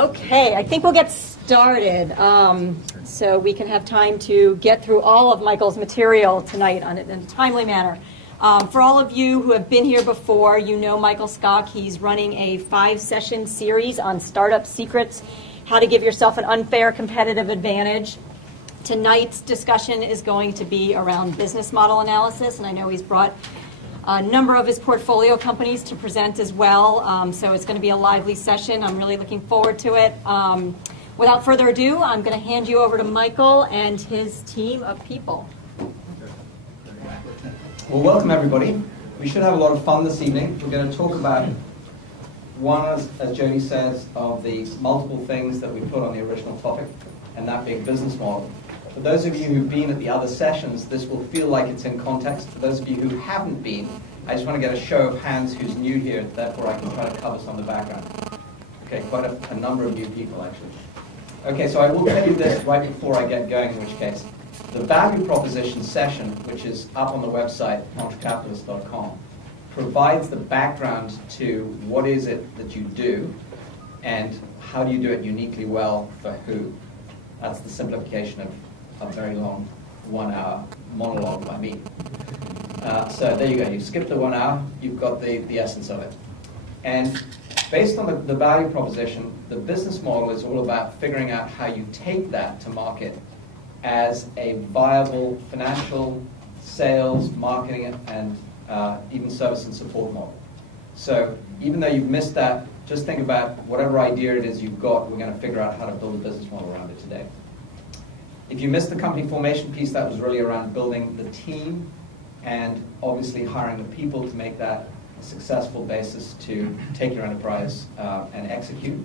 Okay, I think we'll get started so we can have time to get through all of Michael's material tonight in a timely manner. For all of you who have been here before, you know Michael Skok. He's running a 5-session series on startup secrets, how to give yourself an unfair competitive advantage. Tonight's discussion is going to be around business model analysis, and I know he's brought a number of his portfolio companies to present as well, so it's going to be a lively session. I'm really looking forward to it. Without further ado, I'm going to hand you over to Michael and his team of people. Well, welcome everybody. We should have a lot of fun this evening. We're going to talk about one, as Jody says, of the multiple things that we put on the original topic, and that being business model. For those of you who've been at the other sessions, this will feel like it's in context. For those of you who haven't been, I just want to get a show of hands who's new here, therefore I can try to cover some of the background. Okay, quite a number of new people, actually. Okay, so I will tell you this right before I get going, in which case. The value proposition session, which is up on the website, entrecapitalist.com, provides the background to what is it that you do and how do you do it uniquely well for who. That's the simplification of a very long 1-hour monologue by me. So there you go. You skip the 1 hour, you've got the essence of it. And based on the value proposition, the business model is all about figuring out how you take that to market as a viable financial, sales, marketing, and even service and support model. So even though you've missed that, just think about whatever idea it is you've got, we're going to figure out how to build a business model around it today. If you missed the company formation piece, that was really around building the team and obviously hiring the people to make that a successful basis to take your enterprise and execute.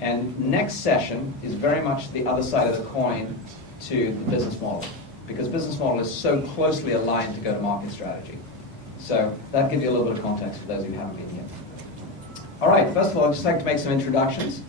And next session is very much the other side of the coin to the business model, because business model is so closely aligned to go-to-market strategy. So that gives you a little bit of context for those of you who haven't been here. All right, first of all, I'd just like to make some introductions.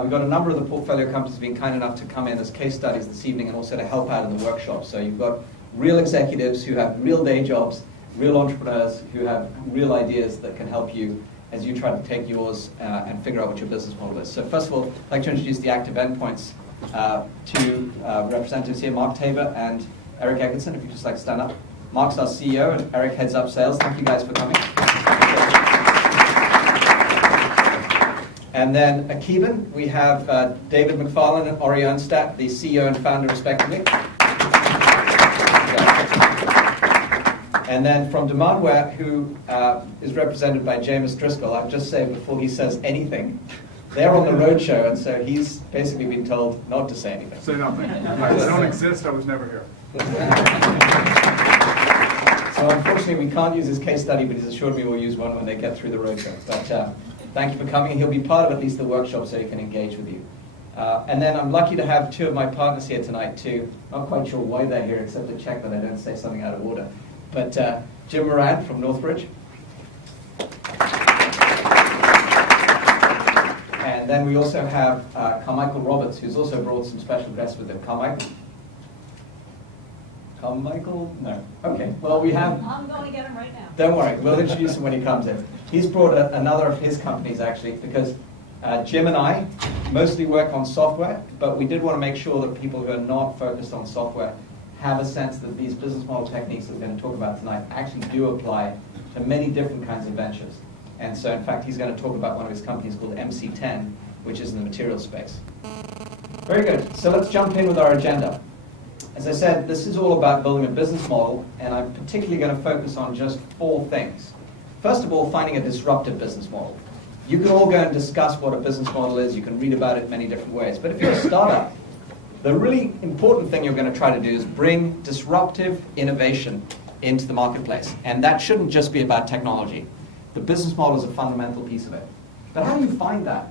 We've got a number of the portfolio companies who've been kind enough to come in as case studies this evening and also to help out in the workshop. So you've got real executives who have real day jobs, real entrepreneurs who have real ideas that can help you as you try to take yours and figure out what your business model is. So first of all, I'd like to introduce the active endpoints to representatives here, Mark Tabor and Eric Eggerson, if you'd just like to stand up. Mark's our CEO and Eric heads up sales. Thank you guys for coming. And then at Keban, we have David McFarlane and Ori Ernstadt, the CEO and founder respectively. And then from Demandware, who is represented by James Driscoll, I'll just say before he says anything, they're on the roadshow, and so he's basically been told not to say anything. Say nothing. I don't exist, I was never here. So unfortunately, we can't use his case study, but he's assured me we'll use one when they get through the roadshow. But thank you for coming. He'll be part of at least the workshop so he can engage with you. And then I'm lucky to have two of my partners here tonight too. Not quite sure why they're here, except to check that I don't say something out of order. But Jim Moran from Northbridge. And then we also have Carmichael Roberts, who's also brought some special guests with him. Carmichael? Carmichael? No. Okay. Well, we have... I'm going to get him right now. Don't worry. We'll introduce him when he comes in. He's brought another of his companies, actually, because Jim and I mostly work on software, but we did want to make sure that people who are not focused on software have a sense that these business model techniques that we're going to talk about tonight actually do apply to many different kinds of ventures. And so, in fact, he's going to talk about one of his companies called MC10, which is in the materials space. Very good. So let's jump in with our agenda. As I said, this is all about building a business model, and I'm particularly going to focus on just 4 things. First of all, finding a disruptive business model. You can all go and discuss what a business model is. You can read about it many different ways. But if you're a startup, the really important thing you're going to try to do is bring disruptive innovation into the marketplace. And that shouldn't just be about technology. The business model is a fundamental piece of it. But how do you find that?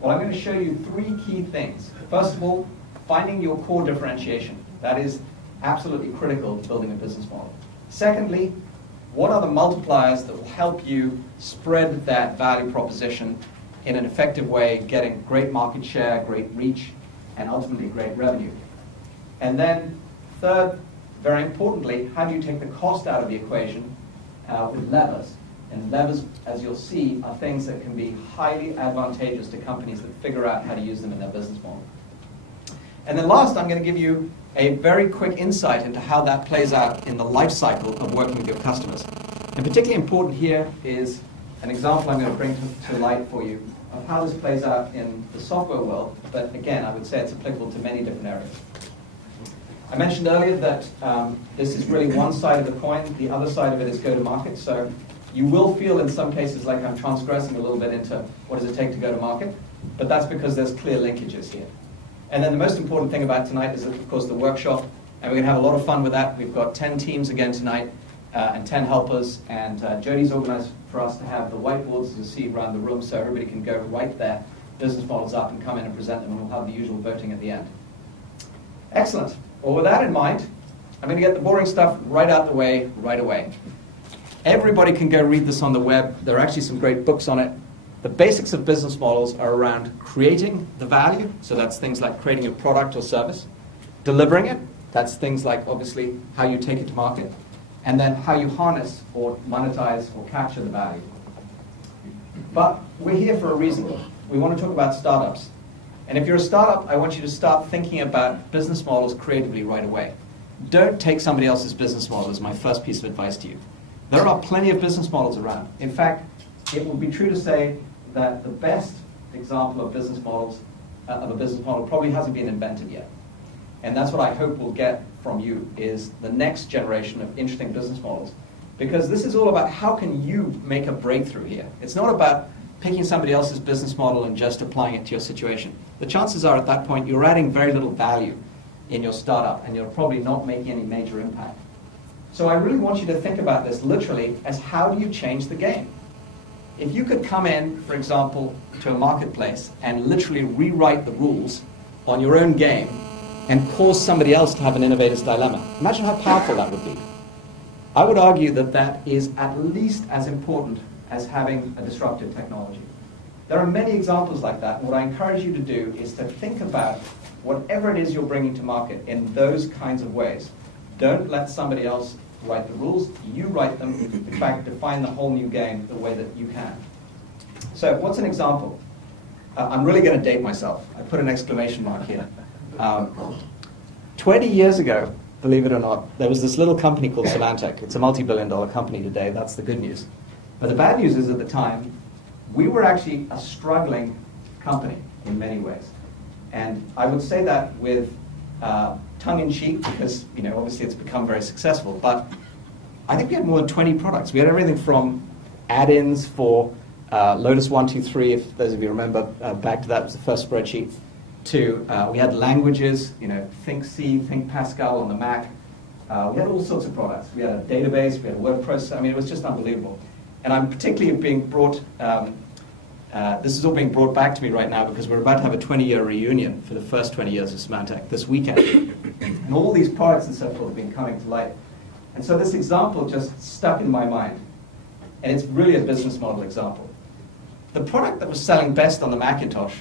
Well, I'm going to show you 3 key things. First of all, finding your core differentiation. That is absolutely critical to building a business model. Secondly, what are the multipliers that will help you spread that value proposition in an effective way, getting great market share, great reach, and ultimately great revenue? And then third, very importantly, how do you take the cost out of the equation with levers? And levers, as you'll see, are things that can be highly advantageous to companies that figure out how to use them in their business model. And then last, I'm going to give you a very quick insight into how that plays out in the life cycle of working with your customers. And particularly important here is an example I'm going to bring to light for you of how this plays out in the software world. But again, I would say it's applicable to many different areas. I mentioned earlier that this is really one side of the coin. The other side of it is go-to-market. So you will feel in some cases like I'm transgressing a little bit into what does it take to go to market. But that's because there's clear linkages here. And then the most important thing about tonight is, of course, the workshop. And we're going to have a lot of fun with that. We've got 10 teams again tonight and 10 helpers. And Jodie's organized for us to have the whiteboards, as you see, around the room so everybody can go write their business models up and come in and present them. And we'll have the usual voting at the end. Excellent. Well, with that in mind, I'm going to get the boring stuff right out the way right away. Everybody can go read this on the web. There are actually some great books on it. The basics of business models are around creating the value, so that's things like creating a product or service, delivering it, that's things like obviously how you take it to market, and then how you harness or monetize or capture the value. But we're here for a reason. We want to talk about startups. And if you're a startup, I want you to start thinking about business models creatively right away. Don't take somebody else's business model is my first piece of advice to you. There are plenty of business models around. In fact, it would be true to say that the best example of business models, of a business model probably hasn't been invented yet. And that's what I hope we'll get from you, is the next generation of interesting business models. Because this is all about how can you make a breakthrough here. It's not about picking somebody else's business model and just applying it to your situation. The chances are at that point you're adding very little value in your startup and you're probably not making any major impact. So I really want you to think about this literally as how do you change the game? If you could come in, for example, to a marketplace and literally rewrite the rules on your own game and cause somebody else to have an innovator's dilemma, imagine how powerful that would be. I would argue that that is at least as important as having a disruptive technology. There are many examples like that, and what I encourage you to do is to think about whatever it is you're bringing to market in those kinds of ways. Don't let somebody else write the rules, you write them, in fact, define the whole new game the way that you can. So what's an example? I'm really going to date myself. I put an exclamation mark here. 20 years ago, believe it or not, there was this little company called Symantec. It's a multi-billion-dollar company today. That's the good news. But the bad news is at the time, we were actually a struggling company in many ways. And I would say that with tongue-in-cheek because, obviously it's become very successful. But I think we had more than 20 products. We had everything from add-ins for Lotus 123, if those of you remember back to that, was the first spreadsheet, to we had languages, think C, think Pascal on the Mac. We had all sorts of products. We had a database, we had a word processor. I mean, it was just unbelievable. And I'm particularly being brought, this is all being brought back to me right now because we're about to have a 20-year reunion for the first 20 years of Symantec this weekend. And all these products and so forth have been coming to light. And so this example just stuck in my mind. And it's really a business model example. The product that was selling best on the Macintosh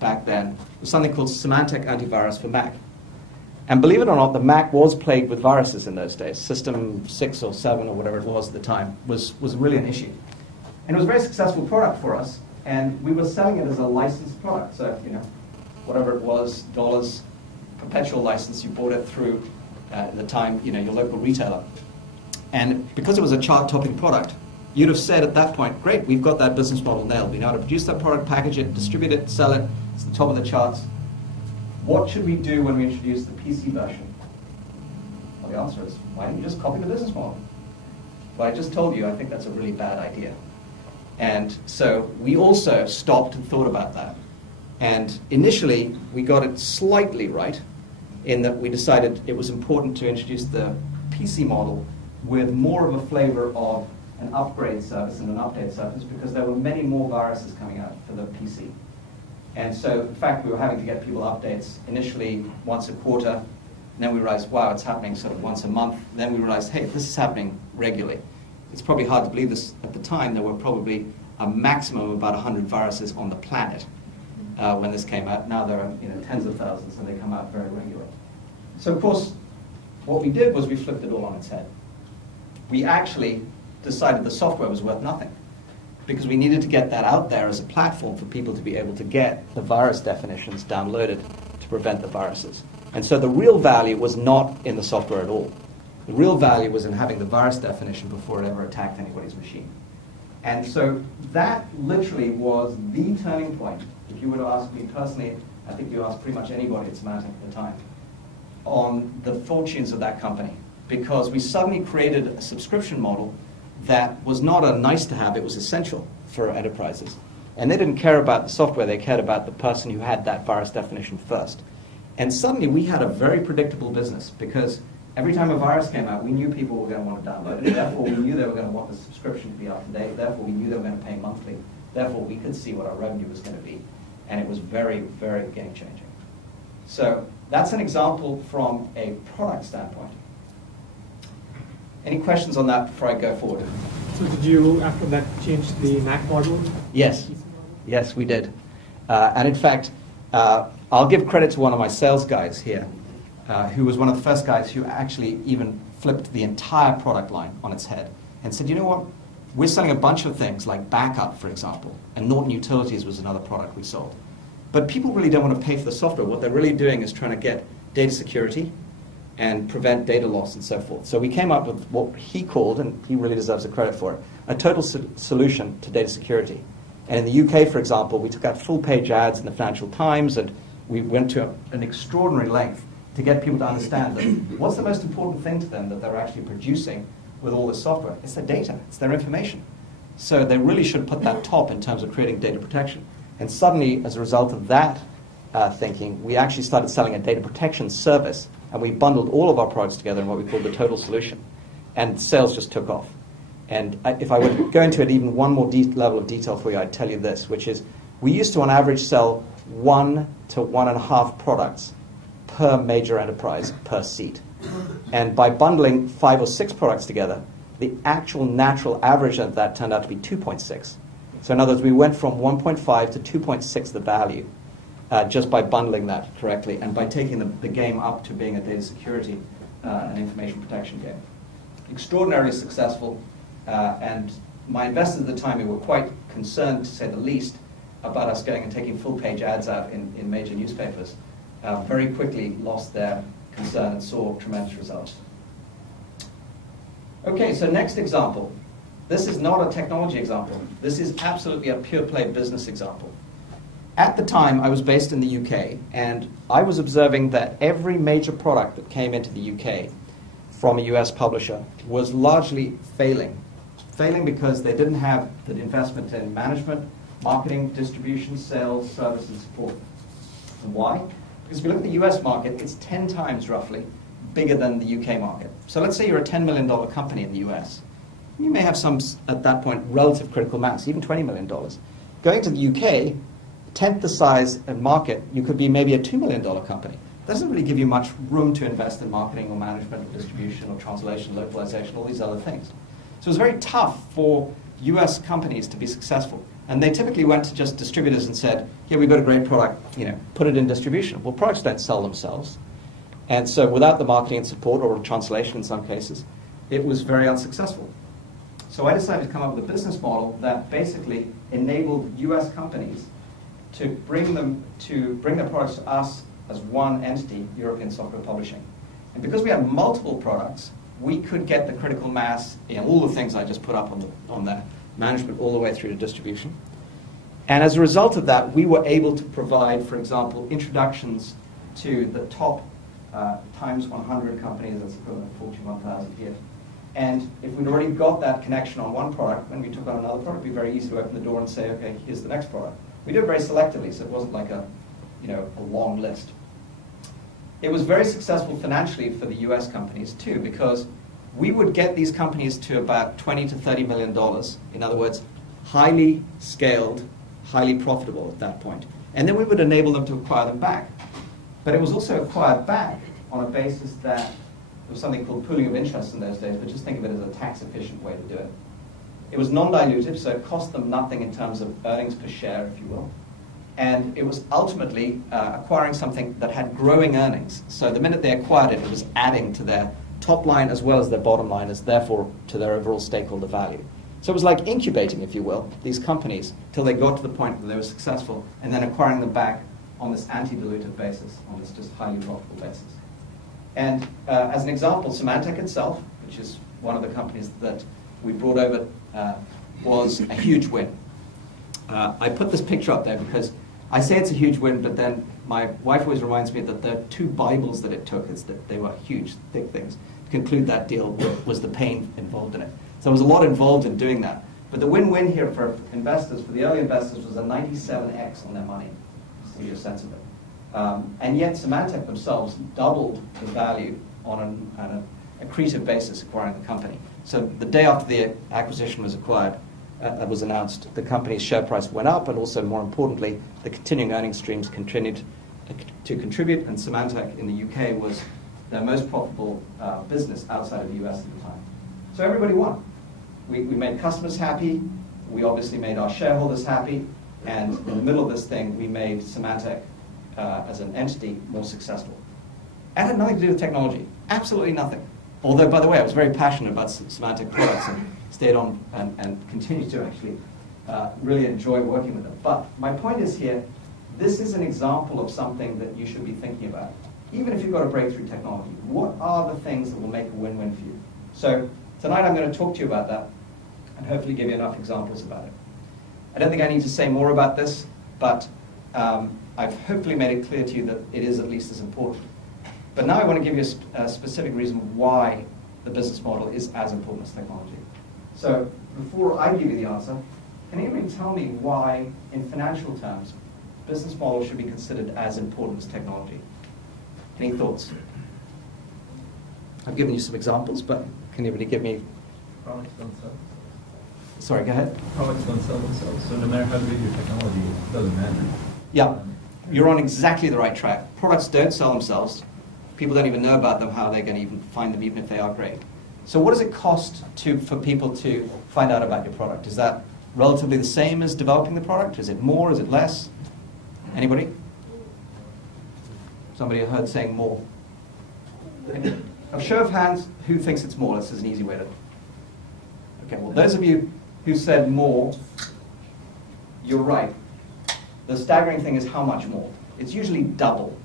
back then was something called Symantec Antivirus for Mac. And believe it or not, the Mac was plagued with viruses in those days. System 6 or 7 or whatever it was at the time was really an issue. And it was a very successful product for us. And we were selling it as a licensed product. So, whatever it was, dollars, perpetual license, you bought it through, at the time, your local retailer. And because it was a chart-topping product, you'd have said at that point, great, we've got that business model nailed. We know how to produce that product, package it, distribute it, sell it. It's the top of the charts. What should we do when we introduce the PC version? Well, the answer is, why don't you just copy the business model? Well, I just told you, I think that's a really bad idea. And so we also stopped and thought about that. And initially, we got it slightly right in that we decided it was important to introduce the PC model with more of a flavor of an upgrade service and an update service because there were many more viruses coming out for the PC. And so, in fact, we were having to get people updates initially once a quarter, and then we realized, wow, it's happening sort of once a month. And then we realized, hey, this is happening regularly. It's probably hard to believe this. At the time, there were probably a maximum of about 100 viruses on the planet when this came out. Now there are tens of thousands, and they come out very regularly. So, of course, what we did was we flipped it all on its head. We actually decided the software was worth nothing, because we needed to get that out there as a platform for people to be able to get the virus definitions downloaded to prevent the viruses. And so the real value was not in the software at all. The real value was in having the virus definition before it ever attacked anybody's machine. And so that literally was the turning point. If you were to ask me personally, I think you asked pretty much anybody at Symantec at the time, on the fortunes of that company. Because we suddenly created a subscription model that was not a nice to have, it was essential for enterprises. And they didn't care about the software, they cared about the person who had that virus definition first. And suddenly we had a very predictable business, because every time a virus came out, we knew people were going to want to download it. Therefore, we knew they were going to want the subscription to be up to date. Therefore, we knew they were going to pay monthly. Therefore, we could see what our revenue was going to be. And it was very, very game-changing. So that's an example from a product standpoint. Any questions on that before I go forward? So did you, after that, change the Mac model? Yes. Yes, we did. And in fact, I'll give credit to one of my sales guys here, who was one of the first guys who actually even flipped the entire product line on its head and said, you know what, we're selling a bunch of things like backup, for example, and Norton Utilities was another product we sold. But people really don't want to pay for the software. What they're really doing is trying to get data security and prevent data loss and so forth. So we came up with what he called, and he really deserves the credit for it, a total solution to data security. And in the UK, for example, we took out full-page ads in the Financial Times, and we went to an extraordinary length to get people to understand that what's the most important thing to them that they're actually producing with all this software? It's their data. It's their information. So they really should put that top in terms of creating data protection. And suddenly, as a result of that thinking, we actually started selling a data protection service, and we bundled all of our products together in what we called the total solution. And sales just took off. And if I were to go into it even one more level of detail for you, I'd tell you this, which is we used to, on average, sell 1 to 1.5 products per major enterprise per seat. And by bundling 5 or 6 products together, the actual natural average of that turned out to be 2.6. So in other words, we went from 1.5 to 2.6 the value just by bundling that correctly and by taking the game up to being a data security and information protection game. Extraordinarily successful, and my investors at the time, who were quite concerned, to say the least, about us going and taking full-page ads out in major newspapers, very quickly lost their concern and saw tremendous results. Okay, so next example. This is not a technology example. This is absolutely a pure-play business example. At the time, I was based in the UK, and I was observing that every major product that came into the UK from a US publisher was largely failing. Failing because they didn't have the investment in management, marketing, distribution, sales, service, and support. And why? Because if you look at the US market, it's 10 times roughly bigger than the UK market. So let's say you're a $10 million company in the US. You may have some, at that point, relative critical mass, even $20 million. Going to the UK, tenth the size and market, you could be maybe a $2 million company. That doesn't really give you much room to invest in marketing or management or distribution or translation, localization, all these other things. So it was very tough for US companies to be successful. And they typically went to just distributors and said, yeah, we've got a great product, put it in distribution. Well, products don't sell themselves. And so without the marketing and support, or translation in some cases, it was very unsuccessful. So I decided to come up with a business model that basically enabled US companies to bring their products to us as one entity, European Software Publishing. And because we had multiple products, we could get the critical mass in all the things I just put up on the management all the way through to distribution. And as a result of that, we were able to provide, for example, introductions to the top times 100 companies, that's equivalent to Fortune 1000 here. And if we'd already got that connection on one product, when we took on another product, it'd be very easy to open the door and say, okay, here's the next product. We did it very selectively, so it wasn't like a long list. It was very successful financially for the US companies too, because we would get these companies to about $20 to $30 million. In other words, highly scaled, highly profitable at that point. And then we would enable them to acquire them back. But it was also acquired back on a basis that there was something called pooling of interest in those days, but just think of it as a tax-efficient way to do it. It was non-dilutive, so it cost them nothing in terms of earnings per share, if you will. And it was ultimately acquiring something that had growing earnings. So the minute they acquired it, it was adding to their top line as well as their bottom line, is therefore to their overall stakeholder value. So it was like incubating, if you will, these companies till they got to the point where they were successful, and then acquiring them back on this anti-dilutive basis, on this just highly profitable basis. And as an example, Symantec itself, which is one of the companies that we brought over, was a huge win. I put this picture up there because I say it's a huge win, but then my wife always reminds me that the two Bibles that it took, is that they were huge, thick things. To conclude that deal was the pain involved in it. So there was a lot involved in doing that. But the win-win here for investors, for the early investors, was a 97x on their money, just to give you a sense of it. And yet Symantec themselves doubled the value on an accretive basis acquiring the company. So the day after the acquisition was acquired, was announced, the company's share price went up, and also, more importantly, the continuing earnings streams continued to contribute, and Symantec in the UK was their most profitable business outside of the US at the time. So everybody won. We made customers happy, we obviously made our shareholders happy, and in the middle of this thing, we made Symantec as an entity more successful. It had nothing to do with technology, absolutely nothing. Although, by the way, I was very passionate about Symantec products and stayed on and continue to actually really enjoy working with them. But my point is here, this is an example of something that you should be thinking about. Even if you've got a breakthrough technology, what are the things that will make a win-win for you? So tonight I'm going to talk to you about that and hopefully give you enough examples about it. I don't think I need to say more about this, but I've hopefully made it clear to you that it is at least as important. But now I want to give you a specific reason why the business model is as important as technology. So before I give you the answer, can anybody tell me why, in financial terms, business model should be considered as important as technology? Any thoughts? I've given you some examples, but can anybody give me... Products don't sell. Sorry, go ahead. Products don't sell themselves, so no matter how good your technology is, it doesn't matter. Yeah, you're on exactly the right track. Products don't sell themselves. People don't even know about them, how they're going to even find them, even if they are great. So what does it cost for people to find out about your product? Is that relatively the same as developing the product? Is it more? Is it less? Anybody? Somebody I heard saying more. A show of hands, who thinks it's more? This is an easy way to... Okay, well, those of you who said more, you're right. The staggering thing is how much more. It's usually double.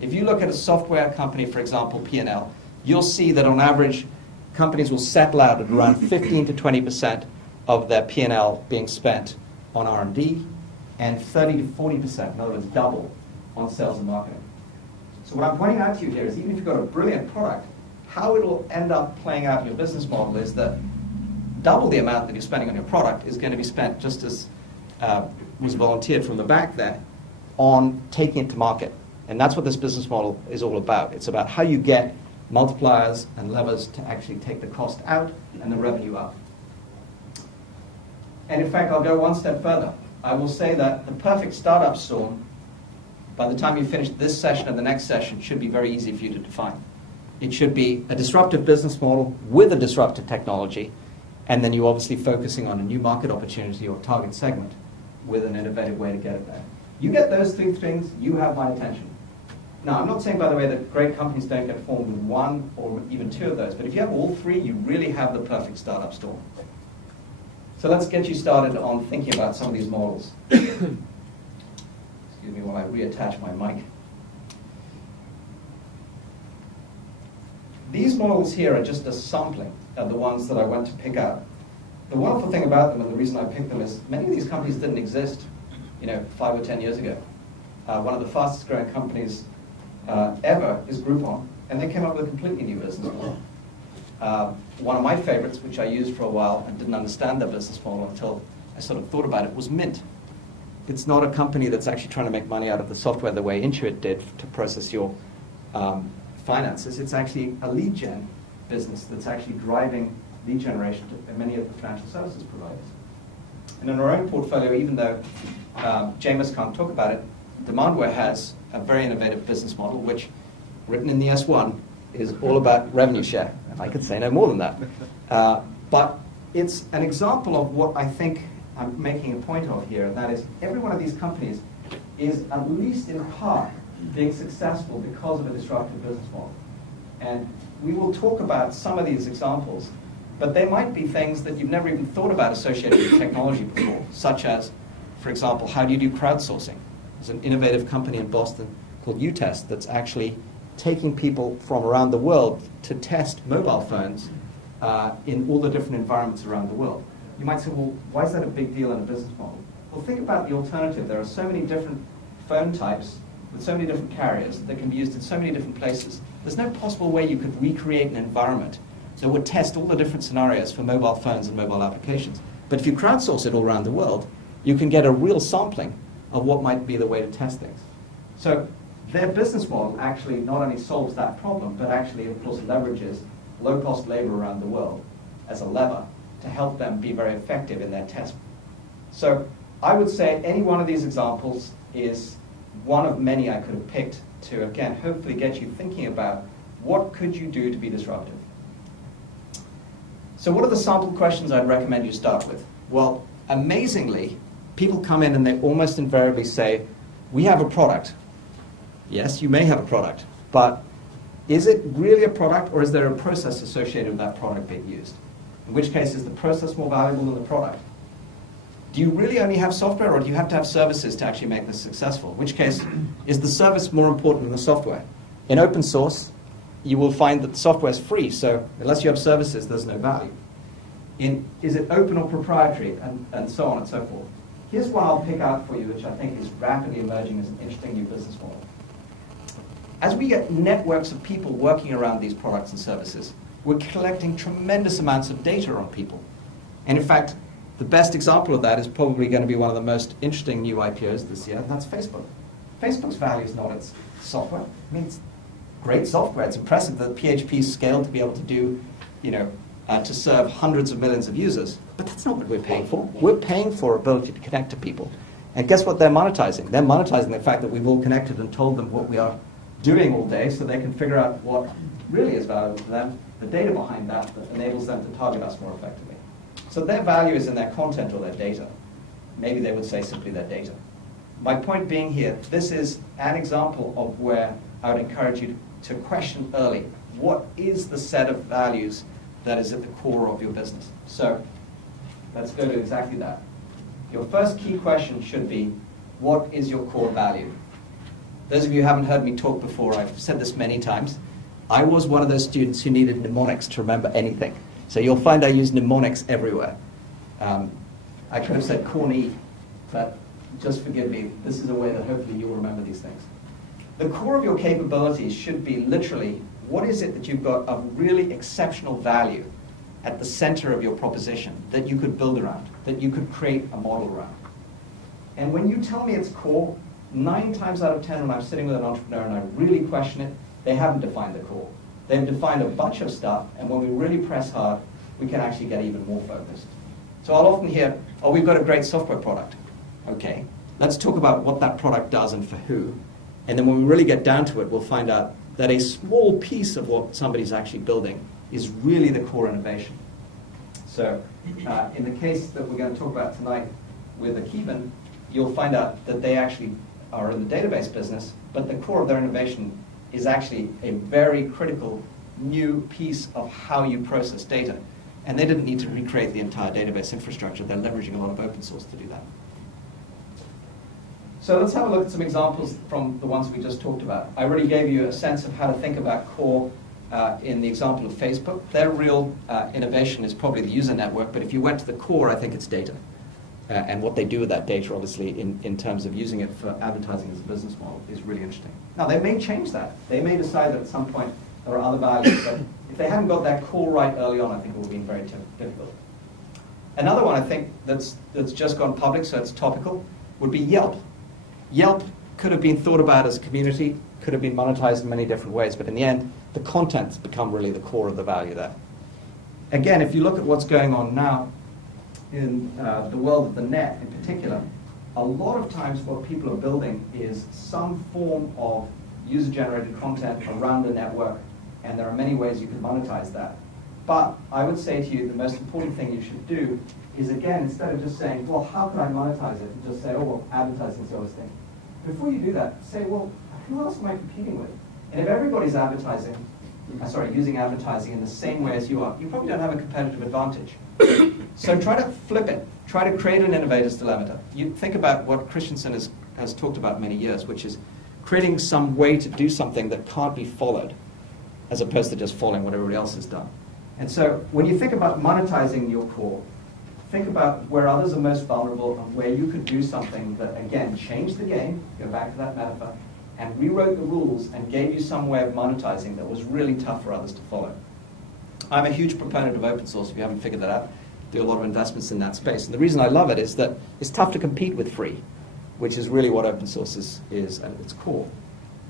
If you look at a software company, for example, P&L, you'll see that on average, companies will settle out at around 15 to 20% of their P&L being spent on R&D, and 30 to 40%, in other words, double, on sales and marketing. So what I'm pointing out to you here is even if you've got a brilliant product, how it'll end up playing out in your business model is that double the amount that you're spending on your product is going to be spent, just as was volunteered from the back there, on taking it to market. And that's what this business model is all about. It's about how you get multipliers and levers to actually take the cost out and the revenue up. And in fact, I'll go one step further. I will say that the perfect startup storm, by the time you finish this session and the next session, should be very easy for you to define. It should be a disruptive business model with a disruptive technology, and then you're obviously focusing on a new market opportunity or target segment with an innovative way to get it there. You get those three things, you have my attention. Now, I'm not saying, by the way, that great companies don't get formed with one or even two of those, but if you have all three, you really have the perfect startup storm. So let's get you started on thinking about some of these models. Excuse me while I reattach my mic. These models here are just a sampling of the ones that I went to pick out. The wonderful thing about them, and the reason I picked them, is many of these companies didn't exist 5 or 10 years ago. One of the fastest growing companies ever is Groupon, and they came up with a completely new business model. One of my favorites, which I used for a while and didn't understand their business model until I sort of thought about it, was Mint. It's not a company that's actually trying to make money out of the software the way Intuit did to process your finances. It's actually a lead gen business that's actually driving lead generation to many of the financial services providers. And in our own portfolio, even though Jameis can't talk about it, Demandware has a very innovative business model, which, written in the S1, is all about revenue share. And I could say no more than that. But it's an example of what I think I'm making a point of here, and that is every one of these companies is, at least in part, being successful because of a disruptive business model. And we will talk about some of these examples, but they might be things that you've never even thought about associated with technology before, such as, for example, how do you do crowdsourcing? There's an innovative company in Boston called UTest that's actually taking people from around the world to test mobile phones in all the different environments around the world. You might say, well, why is that a big deal in a business model? Well, think about the alternative. There are so many different phone types with so many different carriers that can be used in so many different places. There's no possible way you could recreate an environment that would test all the different scenarios for mobile phones and mobile applications. But if you crowdsource it all around the world, you can get a real sampling of what might be the way to test things. So their business model actually not only solves that problem, but actually, of course, leverages low-cost labor around the world as a lever to help them be very effective in their test. So I would say any one of these examples is one of many I could have picked to, again, hopefully get you thinking about what could you do to be disruptive. So what are the sample questions I'd recommend you start with? Well, amazingly, people come in and they almost invariably say, we have a product. Yes, you may have a product, but is it really a product, or is there a process associated with that product being used? In which case, is the process more valuable than the product? Do you really only have software, or do you have to have services to actually make this successful? In which case, is the service more important than the software? In open source, you will find that the software is free, so unless you have services, there's no value. Is it open or proprietary, and so on and so forth. Here's one I'll pick out for you, which I think is rapidly emerging as an interesting new business model. As we get networks of people working around these products and services, we're collecting tremendous amounts of data on people. And in fact, the best example of that is probably going to be one of the most interesting new IPOs this year, and that's Facebook. Facebook's value is not its software. I mean, it's great software. It's impressive that PHP scaled to be able to do, to serve hundreds of millions of users. But that's not what we're paying for. We're paying for ability to connect to people. And guess what they're monetizing? They're monetizing the fact that we've all connected and told them what we are doing all day so they can figure out what really is valuable to them, the data behind that enables them to target us more effectively. So their value is in their content or their data. Maybe they would say simply their data. My point being here, this is an example of where I would encourage you to question early, what is the set of values that is at the core of your business? So let's go to exactly that. Your first key question should be, what is your core value? Those of you who haven't heard me talk before, I've said this many times. I was one of those students who needed mnemonics to remember anything. So you'll find I use mnemonics everywhere. I could have said corny, but just forgive me. This is a way that hopefully you'll remember these things. The core of your capabilities should be literally, what is it that you've got of really exceptional value at the center of your proposition that you could build around, that you could create a model around? And when you tell me it's core, 9 times out of 10 when I'm sitting with an entrepreneur and I really question it, they haven't defined the core. They've defined a bunch of stuff, and when we really press hard, we can actually get even more focused. So I'll often hear, oh, we've got a great software product. Okay, let's talk about what that product does and for who. And then when we really get down to it, we'll find out that a small piece of what somebody's actually building is really the core innovation. So in the case that we're going to talk about tonight with Akiban, you'll find out that they actually are in the database business, but the core of their innovation is actually a very critical new piece of how you process data. And they didn't need to recreate the entire database infrastructure. They're leveraging a lot of open source to do that. So let's have a look at some examples from the ones we just talked about. I already gave you a sense of how to think about core in the example of Facebook. Their real innovation is probably the user network, but if you went to the core, I think it's data. And what they do with that data, obviously, in terms of using it for advertising as a business model is really interesting. Now, they may change that. They may decide that at some point there are other values, but if they haven't got that core right early on, I think it will be very difficult. Another one, I think, that's just gone public, so it's topical, would be Yelp. Yelp could have been thought about as a community, could have been monetized in many different ways, but in the end, the content's become really the core of the value there. Again, if you look at what's going on now in the world of the net in particular, a lot of times what people are building is some form of user-generated content around the network, and there are many ways you can monetize that. But I would say to you, the most important thing you should do is, again, instead of just saying, well, how can I monetize it? And just say, oh, well, advertising's always thing. Before you do that, say, well, who else am I competing with? And if everybody's advertising, using advertising in the same way as you are, you probably don't have a competitive advantage. So try to flip it. Try to create an innovator's dilemma. You think about what Christensen has talked about many years, which is creating some way to do something that can't be followed, as opposed to just following what everybody else has done. And so when you think about monetizing your core, think about where others are most vulnerable and where you could do something that, again, changed the game, go back to that metaphor, and rewrote the rules and gave you some way of monetizing that was really tough for others to follow. I'm a huge proponent of open source, if you haven't figured that out. Do a lot of investments in that space. And the reason I love it is that it's tough to compete with free, which is really what open source is at its core.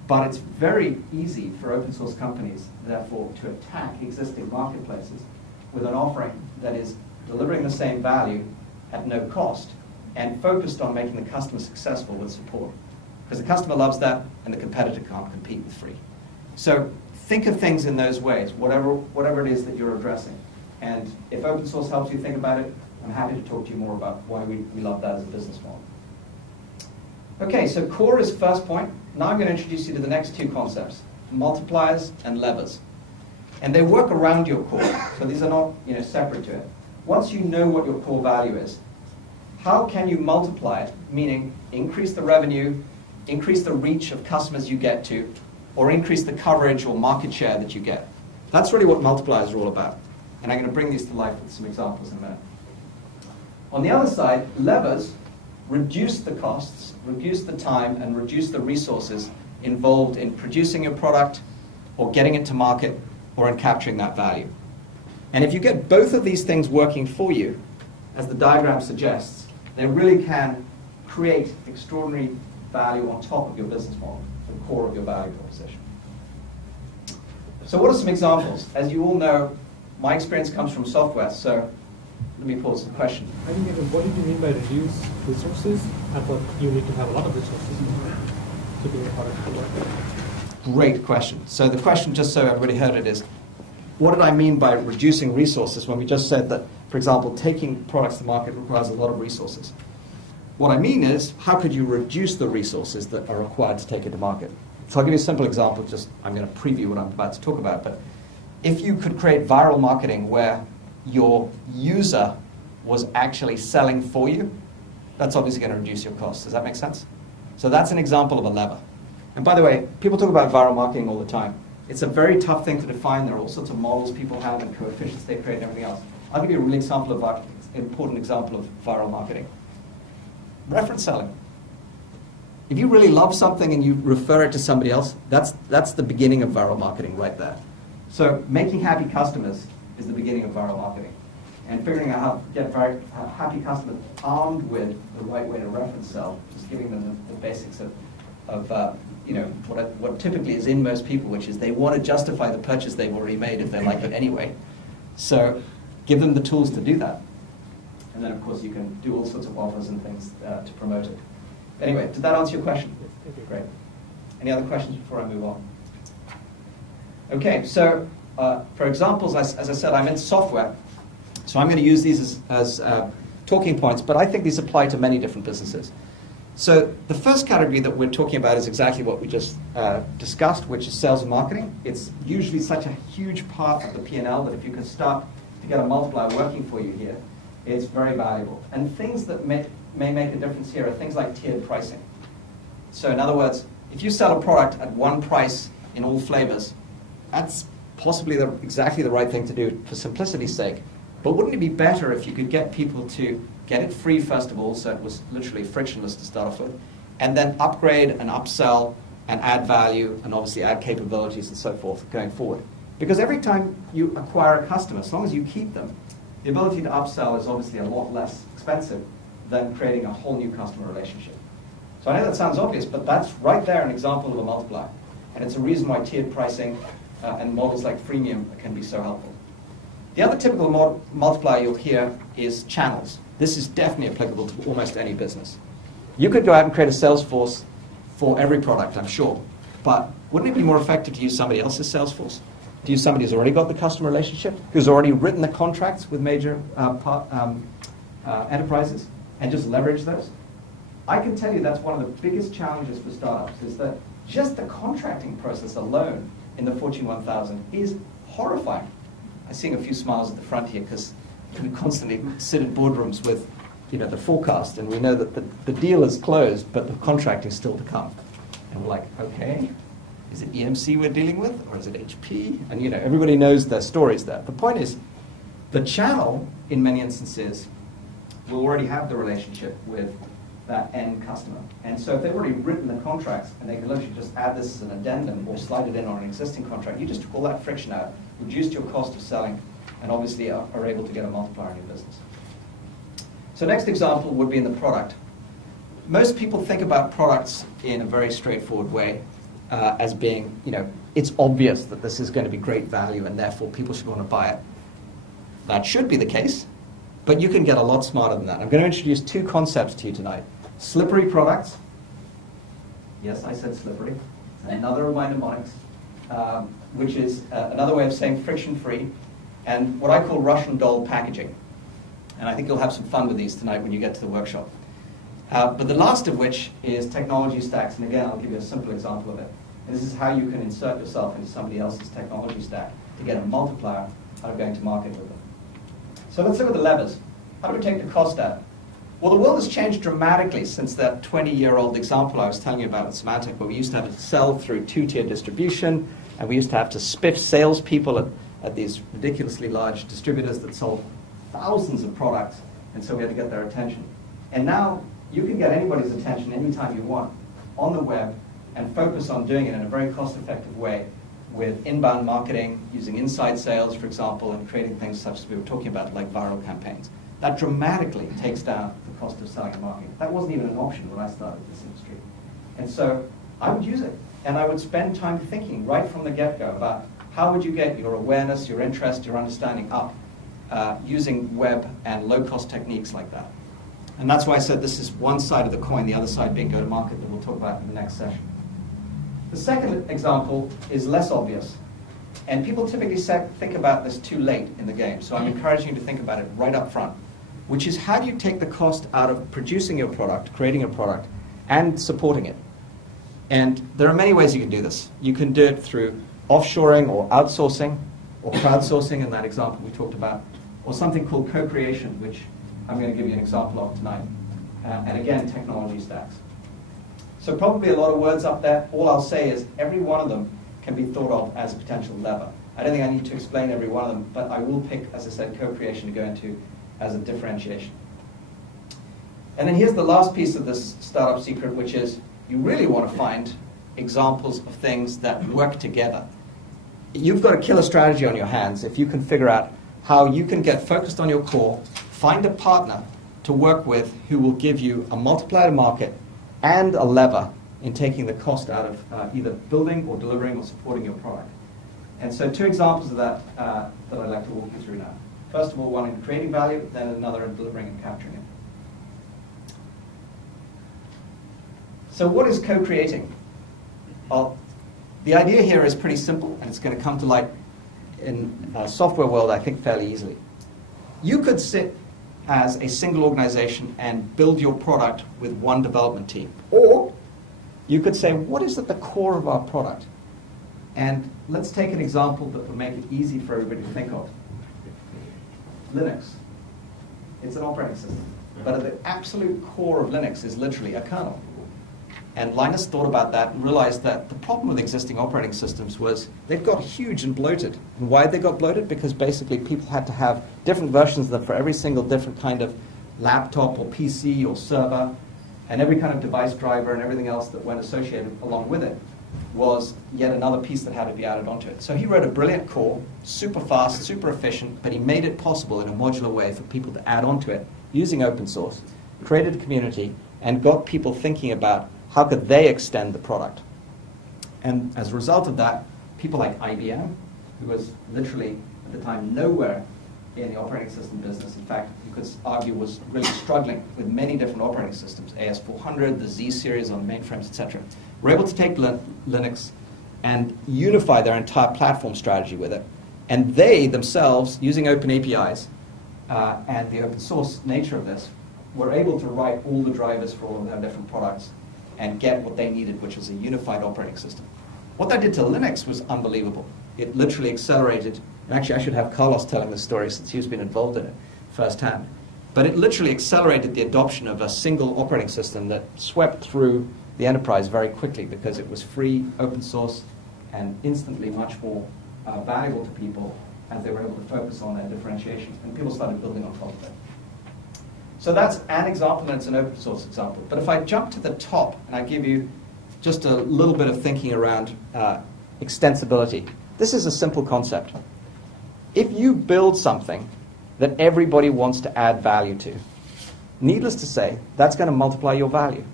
But it's very easy for open source companies, therefore, to attack existing marketplaces with an offering that is delivering the same value at no cost and focused on making the customer successful with support. Because the customer loves that and the competitor can't compete with free. So think of things in those ways, whatever it is that you're addressing. And if open source helps you think about it, I'm happy to talk to you more about why we love that as a business model. Okay, so core is first point. Now I'm going to introduce you to the next two concepts, multipliers and levers. And they work around your core, so these are not separate to it. Once you know what your core value is, how can you multiply it, meaning increase the revenue, increase the reach of customers you get to, or increase the coverage or market share that you get? That's really what multipliers are all about. And I'm going to bring these to life with some examples in a minute. On the other side, levers reduce the costs, reduce the time, and reduce the resources involved in producing your product or getting it to market or in capturing that value. And if you get both of these things working for you, as the diagram suggests, they really can create extraordinary value on top of your business model, the core of your value proposition. So what are some examples? As you all know, my experience comes from software, so let me pose the question. I think, what did you mean by reduce resources? I thought you need to have a lot of resources to do a product to work. Great question. So the question, just so everybody heard it, is what did I mean by reducing resources when we just said that, for example, taking products to market requires a lot of resources? What I mean is, how could you reduce the resources that are required to take it to market? So I'll give you a simple example, I'm going to preview what I'm about to talk about, but if you could create viral marketing where your user was actually selling for you, that's obviously going to reduce your costs. Does that make sense? So that's an example of a lever. And by the way, people talk about viral marketing all the time. It's a very tough thing to define. There are all sorts of models people have and coefficients they create and everything else. I'll give you a really important example of viral marketing. Reference selling. If you really love something and you refer it to somebody else, that's the beginning of viral marketing right there. So making happy customers is the beginning of viral marketing. And figuring out how to get very happy customers armed with the right way to reference sell, just giving them the basics of what typically is in most people, which is they want to justify the purchase they've already made if they like it anyway. So give them the tools to do that. And then, of course, you can do all sorts of offers and things to promote it. Anyway, did that answer your question? Yes, thank you. Great. Any other questions before I move on? Okay, so for examples, as I said, I'm in software. So I'm going to use these as talking points, but I think these apply to many different businesses. So the first category that we're talking about is exactly what we just discussed, which is sales and marketing. It's usually such a huge part of the P&L that if you can start to get a multiplier working for you here, it's very valuable. And things that may make a difference here are things like tiered pricing. So in other words, if you sell a product at one price in all flavors, that's possibly exactly the right thing to do for simplicity's sake. But wouldn't it be better if you could get people to get it free, first of all, so it was literally frictionless to start off with, and then upgrade and upsell and add value and obviously add capabilities and so forth going forward? Because every time you acquire a customer, as long as you keep them, the ability to upsell is obviously a lot less expensive than creating a whole new customer relationship. So I know that sounds obvious, but that's right there an example of a multiplier. And it's a reason why tiered pricing and models like freemium can be so helpful. The other typical multiplier you'll hear is channels. This is definitely applicable to almost any business. You could go out and create a sales force for every product, I'm sure. But wouldn't it be more effective to use somebody else's sales force? To use somebody who's already got the customer relationship, who's already written the contracts with major enterprises, and just leverage those? I can tell you that's one of the biggest challenges for startups, is that just the contracting process alone in the Fortune 1000 is horrifying. I'm seeing a few smiles at the front here because we constantly sit in boardrooms with the forecast, and we know that the deal is closed, but the contracting is still to come. And we're like, okay, is it EMC we're dealing with, or is it HP? And everybody knows their stories there. The point is, the channel, in many instances, will already have the relationship with that end customer. And so if they've already written the contracts, and they can literally just add this as an addendum or slide it in on an existing contract, you just took all that friction out, reduced your cost of selling, and obviously are able to get a multiplier in your business. So next example would be in the product. Most people think about products in a very straightforward way, as being, it's obvious that this is going to be great value and therefore people should want to buy it. That should be the case, but you can get a lot smarter than that. I'm going to introduce two concepts to you tonight. Slippery products. Yes, I said slippery. Another of my mnemonics, which is another way of saying friction-free, and what I call Russian doll packaging. And I think you'll have some fun with these tonight when you get to the workshop. But the last of which is technology stacks, and again, I'll give you a simple example of it. And this is how you can insert yourself into somebody else's technology stack to get a multiplier out of going to market with them. So let's look at the levers. How do we take the cost out? Well, the world has changed dramatically since that 20-year-old example I was telling you about at Symantec, where we used to have to sell through two-tier distribution, and we used to have to spiff salespeople at these ridiculously large distributors that sold thousands of products, and so we had to get their attention. And now you can get anybody's attention anytime you want on the web and focus on doing it in a very cost-effective way with inbound marketing, using inside sales, for example, and creating things such as we were talking about, like viral campaigns. That dramatically takes down the cost of selling and marketing. That wasn't even an option when I started this industry. And so I would use it, and I would spend time thinking right from the get-go about how would you get your awareness, your interest, your understanding up using web and low-cost techniques like that. And that's why I said this is one side of the coin, the other side being go-to-market, that we'll talk about in the next session. The second example is less obvious. And people typically think about this too late in the game. So I'm encouraging you to think about it right up front, which is how do you take the cost out of producing your product, creating a product, and supporting it? And there are many ways you can do this. You can do it through offshoring or outsourcing or crowdsourcing in that example we talked about, or something called co-creation, which I'm going to give you an example of tonight. And again, technology stacks. So probably a lot of words up there. All I'll say is every one of them can be thought of as a potential lever. I don't think I need to explain every one of them, but I will pick, as I said, co-creation to go into as a differentiation. And then here's the last piece of this startup secret, which is you really want to find examples of things that work together. You've got a killer strategy on your hands if you can figure out how you can get focused on your core, find a partner to work with who will give you a multiplier to market and a lever in taking the cost out of either building or delivering or supporting your product. And so two examples of that that I'd like to walk you through now. First of all, one in creating value, then another in delivering and capturing it. So what is co-creating? Well, the idea here is pretty simple, and it's going to come to light in a software world, I think, fairly easily. You could sit as a single organization and build your product with one development team. Or you could say, what is at the core of our product? And let's take an example that will make it easy for everybody to think of. Linux. It's an operating system. But at the absolute core of Linux is literally a kernel. And Linus thought about that and realized that the problem with existing operating systems was they got huge and bloated. And why they got bloated? Because basically people had to have different versions of them for every single different kind of laptop or PC or server, and every kind of device driver and everything else that went associated along with it was yet another piece that had to be added onto it. So he wrote a brilliant core, super fast, super efficient, but he made it possible in a modular way for people to add onto it using open source, created a community, and got people thinking about how could they extend the product. And as a result of that, people like IBM, who was literally at the time nowhere in the operating system business, in fact, you could argue was really struggling with many different operating systems, AS400, the Z series on mainframes, etc., were able to take Linux and unify their entire platform strategy with it. And they themselves, using open APIs and the open source nature of this, were able to write all the drivers for all of their different products and get what they needed, which was a unified operating system. What that did to Linux was unbelievable. It literally accelerated, and actually I should have Carlos telling the story since he's been involved in it firsthand. But it literally accelerated the adoption of a single operating system that swept through the enterprise very quickly because it was free, open source, and instantly much more valuable to people as they were able to focus on their differentiation. And people started building on top of it. So that's an example, and it's an open source example. But if I jump to the top and I give you just a little bit of thinking around extensibility, this is a simple concept. If you build something that everybody wants to add value to, needless to say, that's going to multiply your value.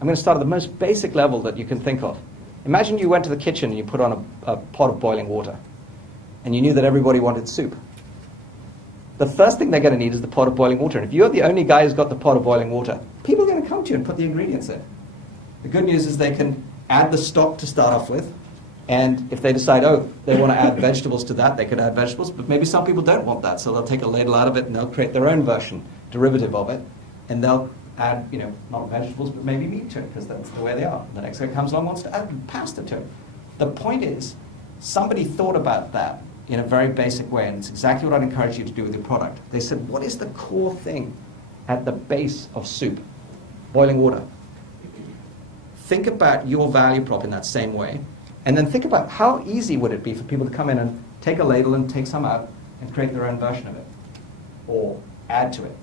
I'm going to start at the most basic level that you can think of. Imagine you went to the kitchen and you put on a pot of boiling water, and you knew that everybody wanted soup. The first thing they're going to need is the pot of boiling water. And if you're the only guy who's got the pot of boiling water, people are going to come to you and put the ingredients in. The good news is they can add the stock to start off with. And if they decide, oh, they want to add vegetables to that, they could add vegetables. But maybe some people don't want that. So they'll take a ladle out of it and they'll create their own version, derivative of it. And they'll add, not vegetables, but maybe meat to it because that's the way they are. The next guy comes along and wants to add pasta to it. The point is, somebody thought about that in a very basic way, and it's exactly what I'd encourage you to do with your product. They said, what is the core thing at the base of soup? Boiling water. Think about your value prop in that same way, and then think about how easy would it be for people to come in and take a ladle and take some out and create their own version of it, or add to it.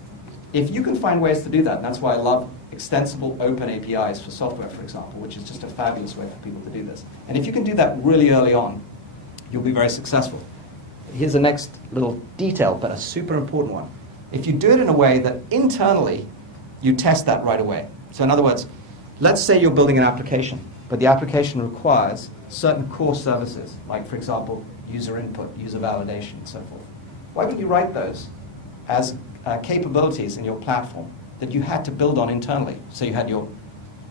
If you can find ways to do that, and that's why I love extensible open APIs for software, for example, which is just a fabulous way for people to do this. And if you can do that really early on, you'll be very successful. Here's the next little detail, but a super important one. If you do it in a way that internally you test that right away. So in other words, let's say you're building an application, but the application requires certain core services, like, for example, user input, user validation, and so forth. Why wouldn't you write those as capabilities in your platform that you had to build on internally? So you had your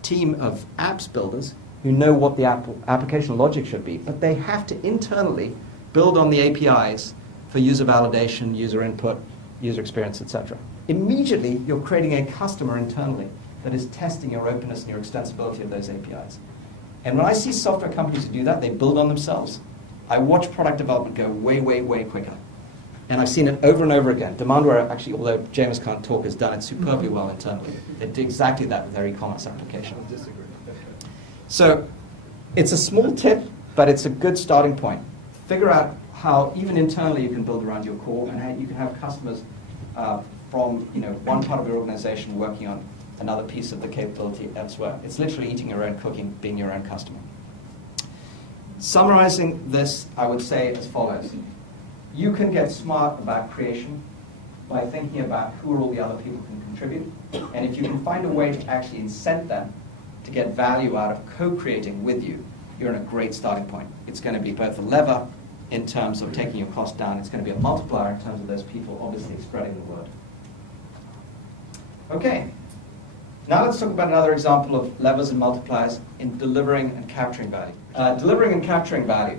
team of apps builders who know what the application logic should be, but they have to internally build on the APIs for user validation, user input, user experience, etc. Immediately, you're creating a customer internally that is testing your openness and your extensibility of those APIs. And when I see software companies who do that, they build on themselves. I watch product development go way, way, way quicker. And I've seen it over and over again. Demandware, actually, although James can't talk, has done it superbly well internally. They do exactly that with their e-commerce application. I disagree. So it's a small tip, but it's a good starting point. Figure out how, even internally, you can build around your core, and how you can have customers from one part of your organization working on another piece of the capability elsewhere. It's literally eating your own cooking, being your own customer. Summarizing this, I would say as follows. You can get smart about creation by thinking about who are all the other people who can contribute. And if you can find a way to actually incent them to get value out of co-creating with you, you're in a great starting point. It's going to be both a lever in terms of taking your cost down. It's going to be a multiplier in terms of those people obviously spreading the word. Okay. Now let's talk about another example of levers and multipliers in delivering and capturing value. Delivering and capturing value.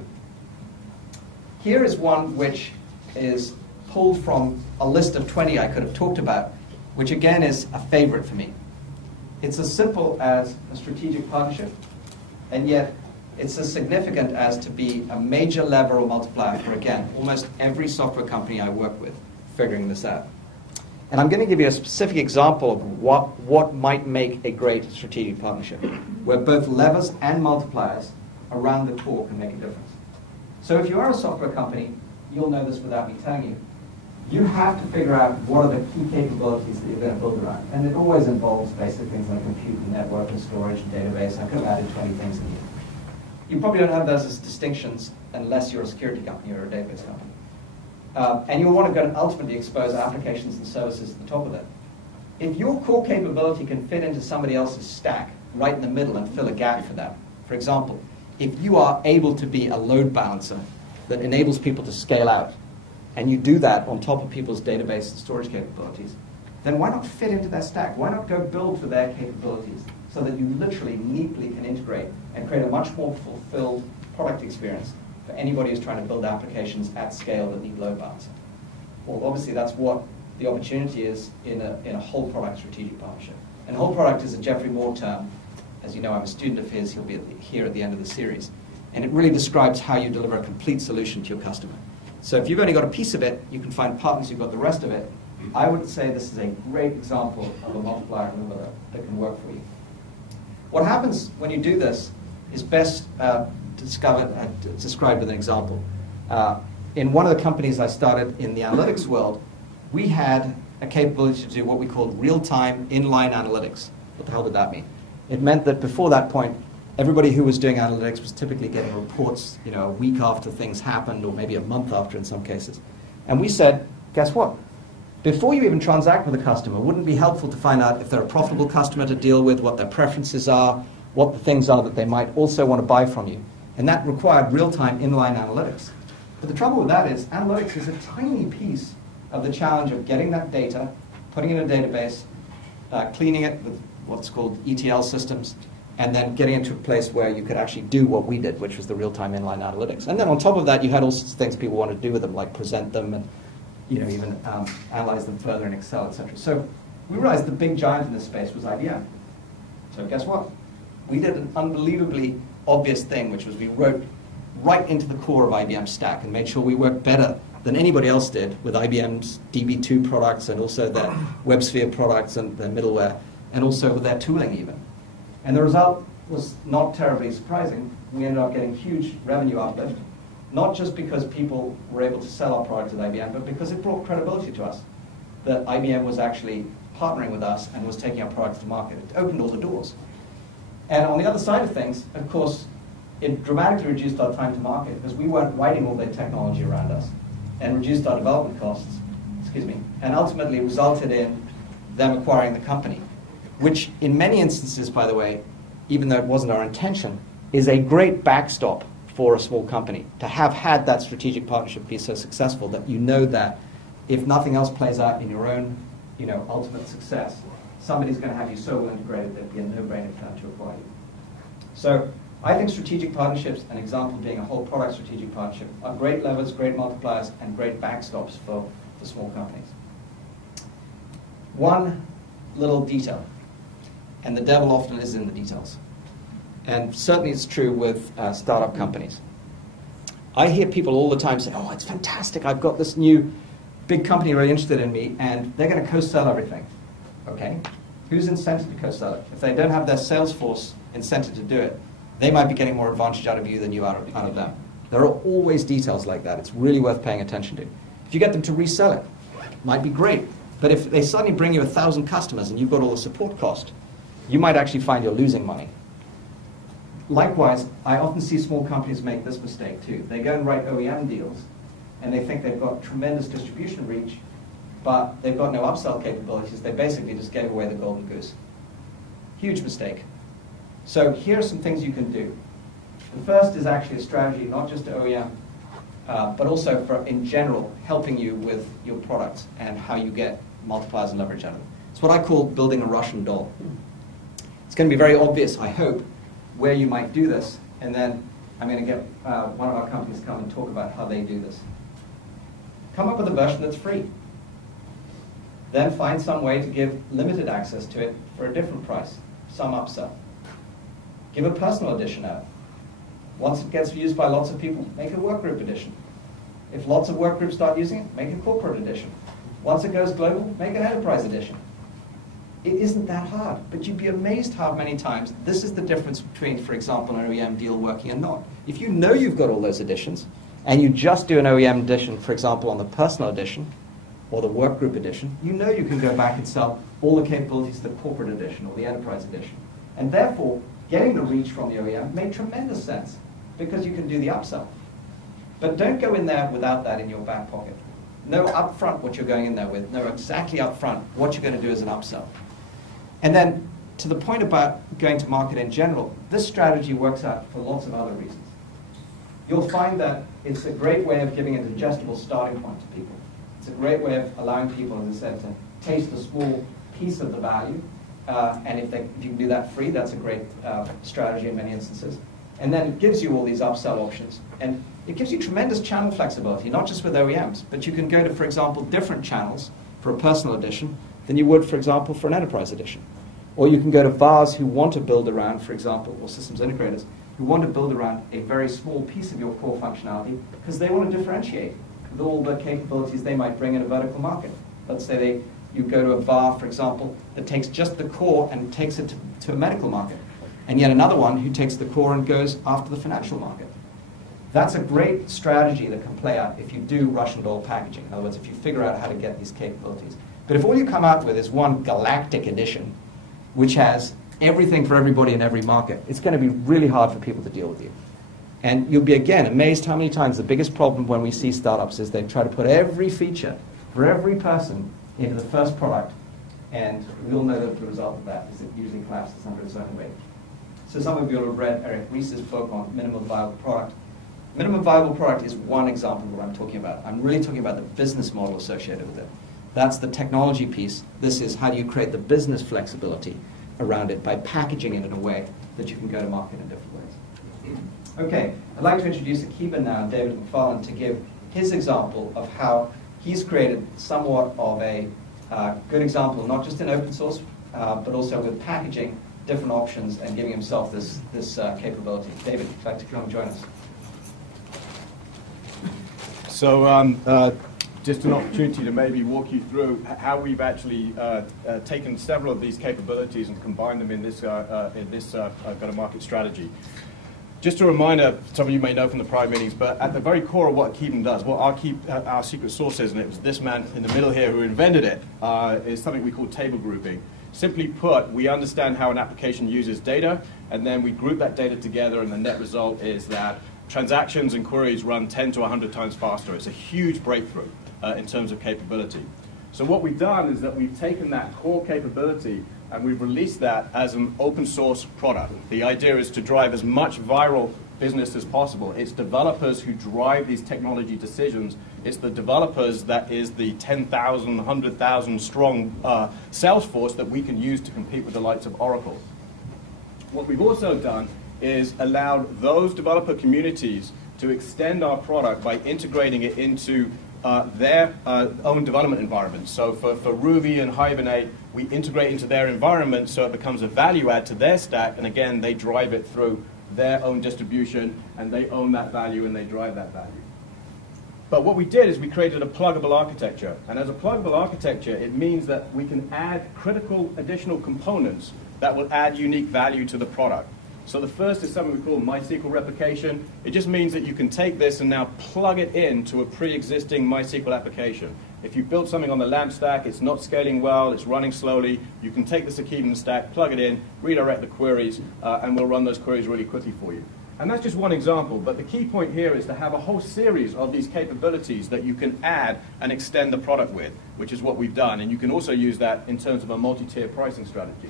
Here is one which is pulled from a list of 20 I could have talked about, which again is a favorite for me. It's as simple as a strategic partnership, and yet it's as significant as to be a major lever or multiplier for, again, almost every software company I work with figuring this out. And I'm going to give you a specific example of what might make a great strategic partnership, where both levers and multipliers around the core can make a difference. So if you are a software company, you'll know this without me telling you. You have to figure out what are the key capabilities that you're going to build around. And it always involves basic things like compute and network and storage and database. I could have added 20 things in here. You probably don't have those as distinctions unless you're a security company or a database company. And you'll want to go and ultimately expose applications and services at the top of that. If your core capability can fit into somebody else's stack right in the middle and fill a gap for them, for example, if you are able to be a load balancer that enables people to scale out, and you do that on top of people's database and storage capabilities, then why not fit into their stack? Why not go build for their capabilities so that you literally neatly can integrate and create a much more fulfilled product experience for anybody who's trying to build applications at scale that need load balancing? Well, obviously that's what the opportunity is in a whole product strategic partnership. And whole product is a Geoffrey Moore term. As you know, I'm a student of his. He'll be here at the end of the series. And it really describes how you deliver a complete solution to your customer. So if you've only got a piece of it, you can find partners who've got the rest of it. I would say this is a great example of a multiplier maneuver that can work for you. What happens when you do this is best described with an example. In one of the companies I started in the analytics world, we had a capability to do what we called real-time inline analytics. What the hell did that mean? It meant that before that point, everybody who was doing analytics was typically getting reports, a week after things happened, or maybe a month after in some cases. And we said, guess what? Before you even transact with a customer, wouldn't it be helpful to find out if they're a profitable customer to deal with, what their preferences are, what the things are that they might also want to buy from you? And that required real-time inline analytics. But the trouble with that is analytics is a tiny piece of the challenge of getting that data, putting it in a database, cleaning it with what's called ETL systems, and then getting into a place where you could actually do what we did, which was the real-time inline analytics. And then on top of that, you had all sorts of things people wanted to do with them, like present them and even analyze them further in Excel, etc. So we realized the big giant in this space was IBM. So guess what? We did an unbelievably obvious thing, which was we wrote right into the core of IBM's stack and made sure we worked better than anybody else did with IBM's DB2 products and also their WebSphere products and their middleware, and also with their tooling even. And the result was not terribly surprising. We ended up getting huge revenue uplift, not just because people were able to sell our product at IBM, but because it brought credibility to us, that IBM was actually partnering with us and was taking our product to market. It opened all the doors. And on the other side of things, of course, it dramatically reduced our time to market because we weren't writing all their technology around us, and reduced our development costs, and ultimately resulted in them acquiring the company, which in many instances, by the way, even though it wasn't our intention, is a great backstop for a small company to have had that strategic partnership be so successful that you know that if nothing else plays out in your own ultimate success, somebody's going to have you so well integrated that it'd be a no-brainer for them to acquire you. So I think strategic partnerships, an example being a whole product strategic partnership, are great levers, great multipliers, and great backstops for small companies. One little detail, and the devil often is in the details. And certainly it's true with startup companies. I hear people all the time say, oh, it's fantastic, I've got this new big company really interested in me, and they're going to co-sell everything. Okay, who's incented to co-sell it? If they don't have their sales force incented to do it, they might be getting more advantage out of you than you are out of them. There are always details like that. It's really worth paying attention to. If you get them to resell it, it might be great. But if they suddenly bring you 1,000 customers and you've got all the support cost, you might actually find you're losing money. Likewise, I often see small companies make this mistake too. They go and write OEM deals, and they think they've got tremendous distribution reach, but they've got no upsell capabilities. They basically just gave away the golden goose. Huge mistake. So here are some things you can do. The first is actually a strategy, not just to OEM, but also for, in general, helping you with your products and how you get multipliers and leverage out of them. It's what I call building a Russian doll. It's going to be very obvious, I hope, where you might do this, and then I'm going to get one of our companies to come and talk about how they do this. Come up with a version that's free. Then find some way to give limited access to it for a different price, some upsell. Give a personal edition out. Once it gets used by lots of people, make a workgroup edition. If lots of workgroups start using it, make a corporate edition. Once it goes global, make an enterprise edition. It isn't that hard, but you'd be amazed how many times this is the difference between, for example, an OEM deal working and not. If you know you've got all those editions, and you just do an OEM edition, for example, on the personal edition, or the workgroup edition, you know you can go back and sell all the capabilities of the corporate edition or the enterprise edition. And therefore, getting the reach from the OEM made tremendous sense, because you can do the upsell. But don't go in there without that in your back pocket. Know upfront what you're going in there with. Know exactly upfront what you're going to do as an upsell. And then, to the point about going to market in general, this strategy works out for lots of other reasons. You'll find that it's a great way of giving a digestible starting point to people. It's a great way of allowing people, as I said, to taste a small piece of the value. And if you can do that free, that's a great strategy in many instances. And then it gives you all these upsell options. And it gives you tremendous channel flexibility, not just with OEMs, but you can go to, for example, different channels for a personal edition than you would, for example, for an enterprise edition. Or you can go to VARs who want to build around, for example, or systems integrators, who want to build around a very small piece of your core functionality because they want to differentiate with all the capabilities they might bring in a vertical market. Let's say you go to a VAR, for example, that takes just the core and takes it to a medical market, and yet another one who takes the core and goes after the financial market. That's a great strategy that can play out if you do Russian doll packaging. In other words, if you figure out how to get these capabilities. But if all you come out with is one galactic edition, which has everything for everybody in every market, it's going to be really hard for people to deal with you. And you'll be, again, amazed how many times the biggest problem when we see startups is they try to put every feature for every person into the first product, and we'll know that the result of that is it usually collapses under its own weight. So some of you will have read Eric Ries's book on minimum viable product. Minimum viable product is one example of what I'm talking about. I'm really talking about the business model associated with it. That's the technology piece. This is how do you create the business flexibility around it by packaging it in a way that you can go to market in different ways. Okay, I'd like to introduce Akiba now, David McFarland, to give his example of how he's created somewhat of a good example, not just in open source, but also with packaging different options and giving himself this capability. David, if you'd like to come and join us. So just an opportunity to maybe walk you through how we've actually taken several of these capabilities and combined them in this go-to-market strategy. Just a reminder, some of you may know from the prior meetings, but at the very core of what Akiba does, what our secret sauce is, and it was this man in the middle here who invented it, is something we call table grouping. Simply put, we understand how an application uses data, and then we group that data together, and the net result is that transactions and queries run 10 to 100 times faster. It's a huge breakthrough in terms of capability. So what we've done is that we've taken that core capability and we've released that as an open source product. The idea is to drive as much viral business as possible. It's developers who drive these technology decisions. It's the developers that is the 10,000, 100,000 strong sales force that we can use to compete with the likes of Oracle. What we've also done is allowed those developer communities to extend our product by integrating it into their own development environment. So for Ruby and Hibernate, we integrate into their environment so it becomes a value add to their stack, and again, they drive it through their own distribution, and they own that value and they drive that value. But what we did is we created a pluggable architecture, and as a pluggable architecture, it means that we can add critical additional components that will add unique value to the product. So the first is something we call MySQL replication. It just means that you can take this and now plug it into a pre-existing MySQL application. If you built something on the LAMP stack, it's not scaling well, it's running slowly, you can take this Akiba stack, plug it in, redirect the queries, and we'll run those queries really quickly for you. And that's just one example, but the key point here is to have a whole series of these capabilities that you can add and extend the product with, which is what we've done. And you can also use that in terms of a multi-tier pricing strategy.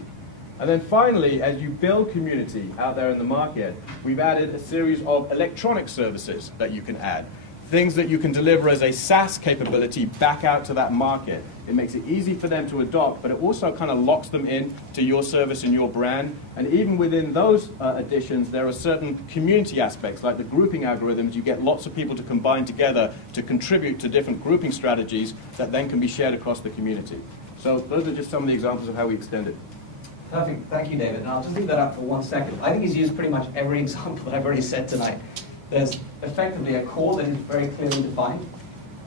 And then finally, as you build community out there in the market, we've added a series of electronic services that you can add. Things that you can deliver as a SaaS capability back out to that market. It makes it easy for them to adopt, but it also kind of locks them in to your service and your brand. And even within those additions, there are certain community aspects, like the grouping algorithms. You get lots of people to combine together to contribute to different grouping strategies that then can be shared across the community. So those are just some of the examples of how we extend it. Perfect. Thank you, David. And I'll just leave that up for 1 second. I think he's used pretty much every example that I've already said tonight. There's effectively a core that is very clearly defined,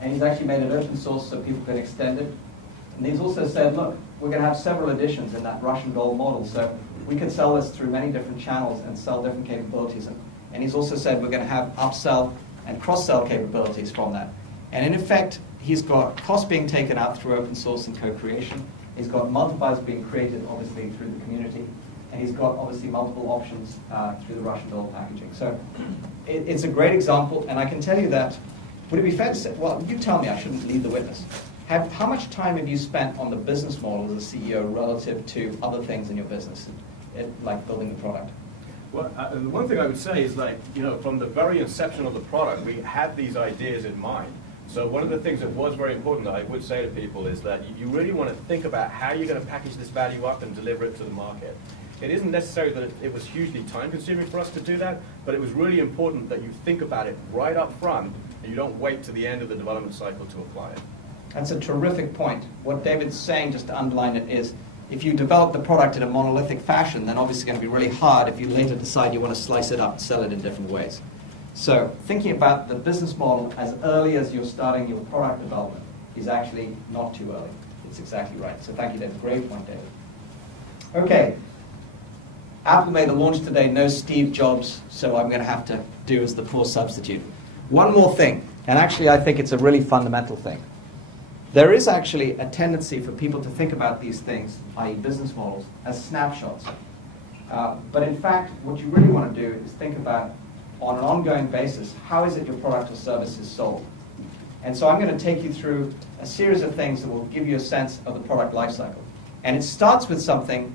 and he's actually made it open source so people can extend it. And he's also said, look, we're going to have several editions in that Russian doll model, so we can sell this through many different channels and sell different capabilities. And he's also said we're going to have upsell and cross-sell capabilities from that. And in effect, he's got costs being taken out through open source and co-creation. He's got multipliers being created, obviously, through the community. And he's got, obviously, multiple options through the Russian doll packaging. So it's a great example. And I can tell you that, would it be fair to say, well, you tell me, I shouldn't lead the witness. How much time have you spent on the business model as a CEO relative to other things in your business, like building the product? Well, the one thing I would say is, like, from the very inception of the product, we had these ideas in mind. So one of the things that was very important that I would say to people is that you really want to think about how you're going to package this value up and deliver it to the market. It isn't necessary that it was hugely time-consuming for us to do that, but it was really important that you think about it right up front and you don't wait to the end of the development cycle to apply it. That's a terrific point. What David's saying, just to underline it, is If you develop the product in a monolithic fashion, then obviously it's going to be really hard if you later decide you want to slice it up and sell it in different ways. So thinking about the business model as early as you're starting your product development is actually not too early. It's exactly right. So thank you, David. Great point, David. Okay. Apple made a launch today, no Steve Jobs, so I'm going to have to do as the poor substitute. One more thing, and actually I think it's a really fundamental thing. There is actually a tendency for people to think about these things, i.e. business models, as snapshots. But in fact, what you really want to do is think about, on an ongoing basis, how is it your product or service is sold? And so I'm going to take you through a series of things that will give you a sense of the product lifecycle. And it starts with something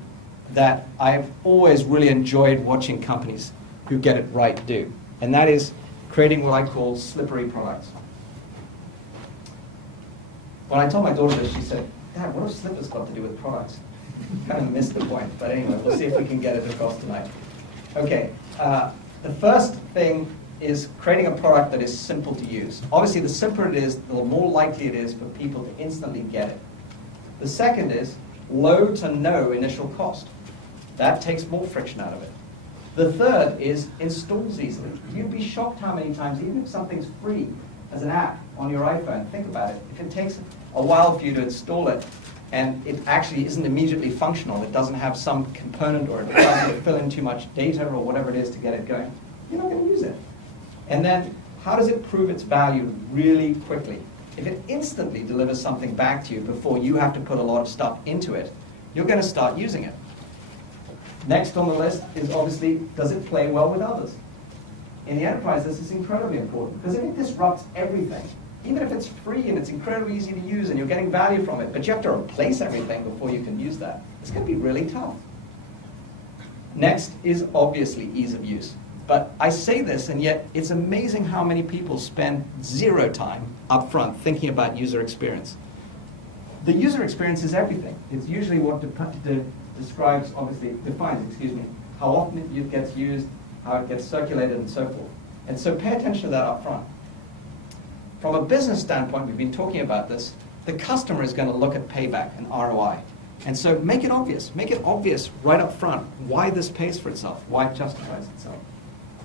that I've always really enjoyed watching companies who get it right do. And that is creating what I call slippery products. When I told my daughter this, she said, "Dad, what have slippers got to do with products?" Kind of missed the point, but anyway, we'll see if we can get it across tonight. Okay, the first thing is creating a product that is simple to use. Obviously, the simpler it is, the more likely it is for people to instantly get it. The second is low to no initial cost. That takes more friction out of it. The third is installs easily. You'd be shocked how many times, even if something's free as an app on your iPhone, think about it. If it takes a while for you to install it, and it actually isn't immediately functional, it doesn't have some component or it doesn't fill in too much data or whatever it is to get it going, you're not going to use it. And then, how does it prove its value really quickly? If it instantly delivers something back to you before you have to put a lot of stuff into it, you're going to start using it. Next on the list is obviously, does it play well with others? In the enterprise, this is incredibly important, because if it disrupts everything, even if it's free and it's incredibly easy to use and you're getting value from it, but you have to replace everything before you can use that, it's going to be really tough. Next is obviously ease of use. But I say this, and yet it's amazing how many people spend zero time up front thinking about user experience. The user experience is everything. It's usually what defines, how often it gets used, how it gets circulated, and so forth. And so pay attention to that up front. From a business standpoint, we've been talking about this, the customer is going to look at payback and ROI. And so make it obvious. Make it obvious right up front why this pays for itself, why it justifies itself.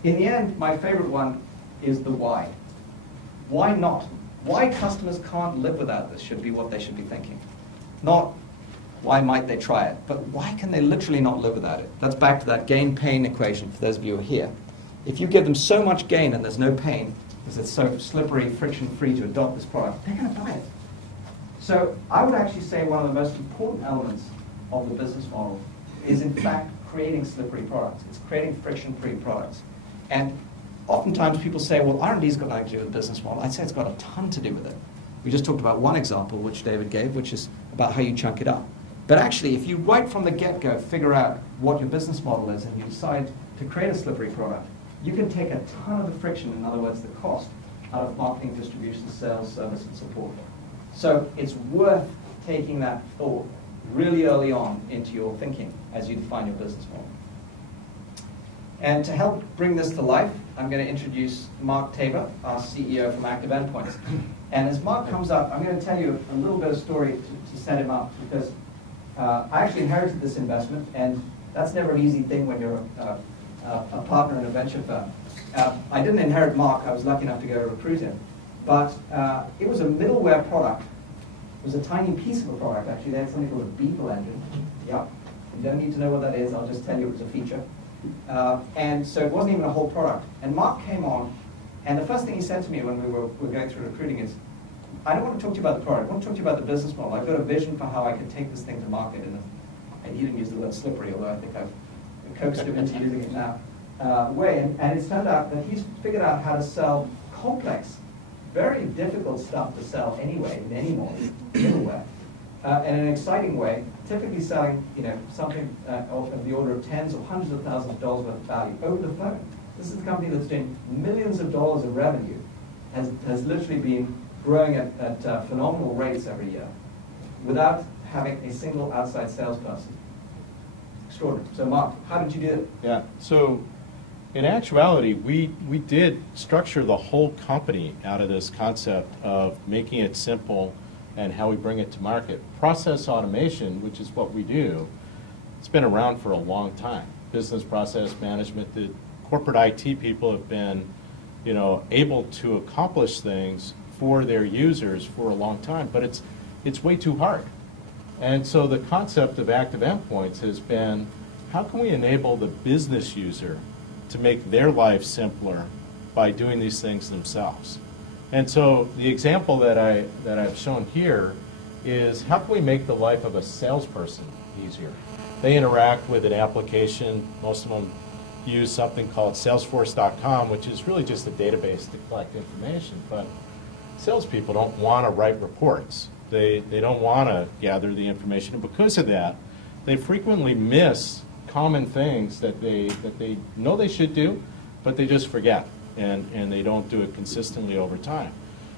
In the end, my favorite one is the why. Why not? Why customers can't live without this should be what they should be thinking. Not why might they try it, but why can they literally not live without it? That's back to that gain-pain equation for those of you who are here. If you give them so much gain and there's no pain, because it's so slippery, friction-free to adopt this product, they're going to buy it. So I would actually say one of the most important elements of the business model is, in fact, creating slippery products. It's creating friction-free products. And oftentimes people say, well, R&D's got nothing to do with the business model. I'd say it's got a ton to do with it. We just talked about one example, which David gave, which is about how you chunk it up. But actually, if you right from the get-go figure out what your business model is and you decide to create a slippery product, you can take a ton of the friction, in other words, the cost, out of marketing, distribution, sales, service, and support. So it's worth taking that thought really early on into your thinking as you define your business model. And to help bring this to life, I'm going to introduce Mark Tabor, our CEO from Active Endpoints. And as Mark comes up, I'm going to tell you a little bit of story to set him up, because I actually inherited this investment, and that's never an easy thing when you're a partner in a venture firm. I didn't inherit Mark. I was lucky enough to go recruit him. But it was a middleware product. It was a tiny piece of a product, actually. They had something called a Beetle engine. Yeah. You don't need to know what that is. I'll just tell you it was a feature. And so it wasn't even a whole product. And Mark came on, and the first thing he said to me when we were going through recruiting is, I don't want to talk to you about the product. I want to talk to you about the business model. I've got a vision for how I can take this thing to market. And he didn't use the word slippery, although I think I've coaxed him into using it now. And it's turned out that he's figured out how to sell complex, very difficult stuff to sell anyway, in any model, middleware, in an exciting way, typically selling something of the order of tens or hundreds of thousands of dollars worth of value over the phone. This is a company that's doing millions of dollars of revenue, has literally been growing at phenomenal rates every year without having a single outside salesperson. Extraordinary. So Mark, how did you do it? Yeah, so in actuality, we did structure the whole company out of this concept of making it simple and how we bring it to market. Process automation, which is what we do, it's been around for a long time. Business process management, the corporate IT people have been, able to accomplish things for their users for a long time, but it's way too hard. And so the concept of active endpoints has been, how can we enable the business user to make their life simpler by doing these things themselves? And so the example that I've shown here is, how can we make the life of a salesperson easier? They interact with an application. Most of them use something called Salesforce.com, which is really just a database to collect information. But salespeople don't want to write reports. They don't want to gather the information. And because of that, they frequently miss common things that they know they should do, but they just forget, and they don't do it consistently over time.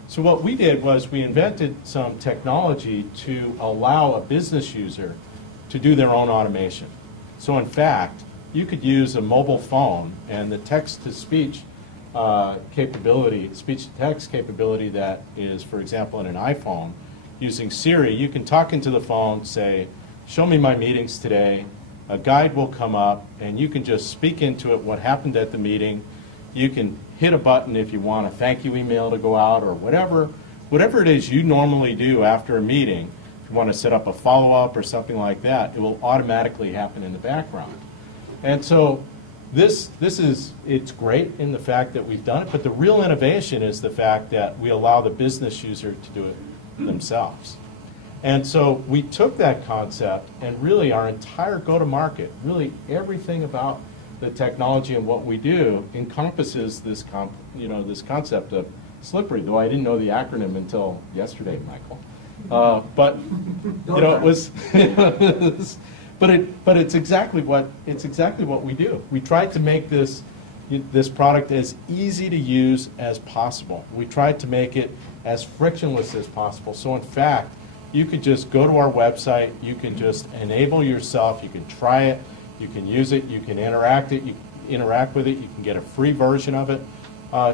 So what we did was we invented some technology to allow a business user to do their own automation. So in fact, you could use a mobile phone and the text-to-speech capability, speech-to-text capability that is, for example, in an iPhone, using Siri, you can talk into the phone, say, show me my meetings today. A guide will come up, and you can just speak into it what happened at the meeting. You can hit a button if you want a thank you email to go out, or whatever it is you normally do after a meeting. If you want to set up a follow-up or something like that, it will automatically happen in the background. And so it's great in the fact that we've done it, but the real innovation is the fact that we allow the business user to do it themselves. And so we took that concept, and really our entire go-to-market, really everything about the technology and what we do encompasses this concept of slippery, though I didn't know the acronym until yesterday, Michael. But it was, but it's exactly what we do. We tried to make this product as easy to use as possible. We tried to make it as frictionless as possible. So in fact, you could just go to our website, you can just enable yourself, you can try it, you can use it, you can interact with it, you can get a free version of it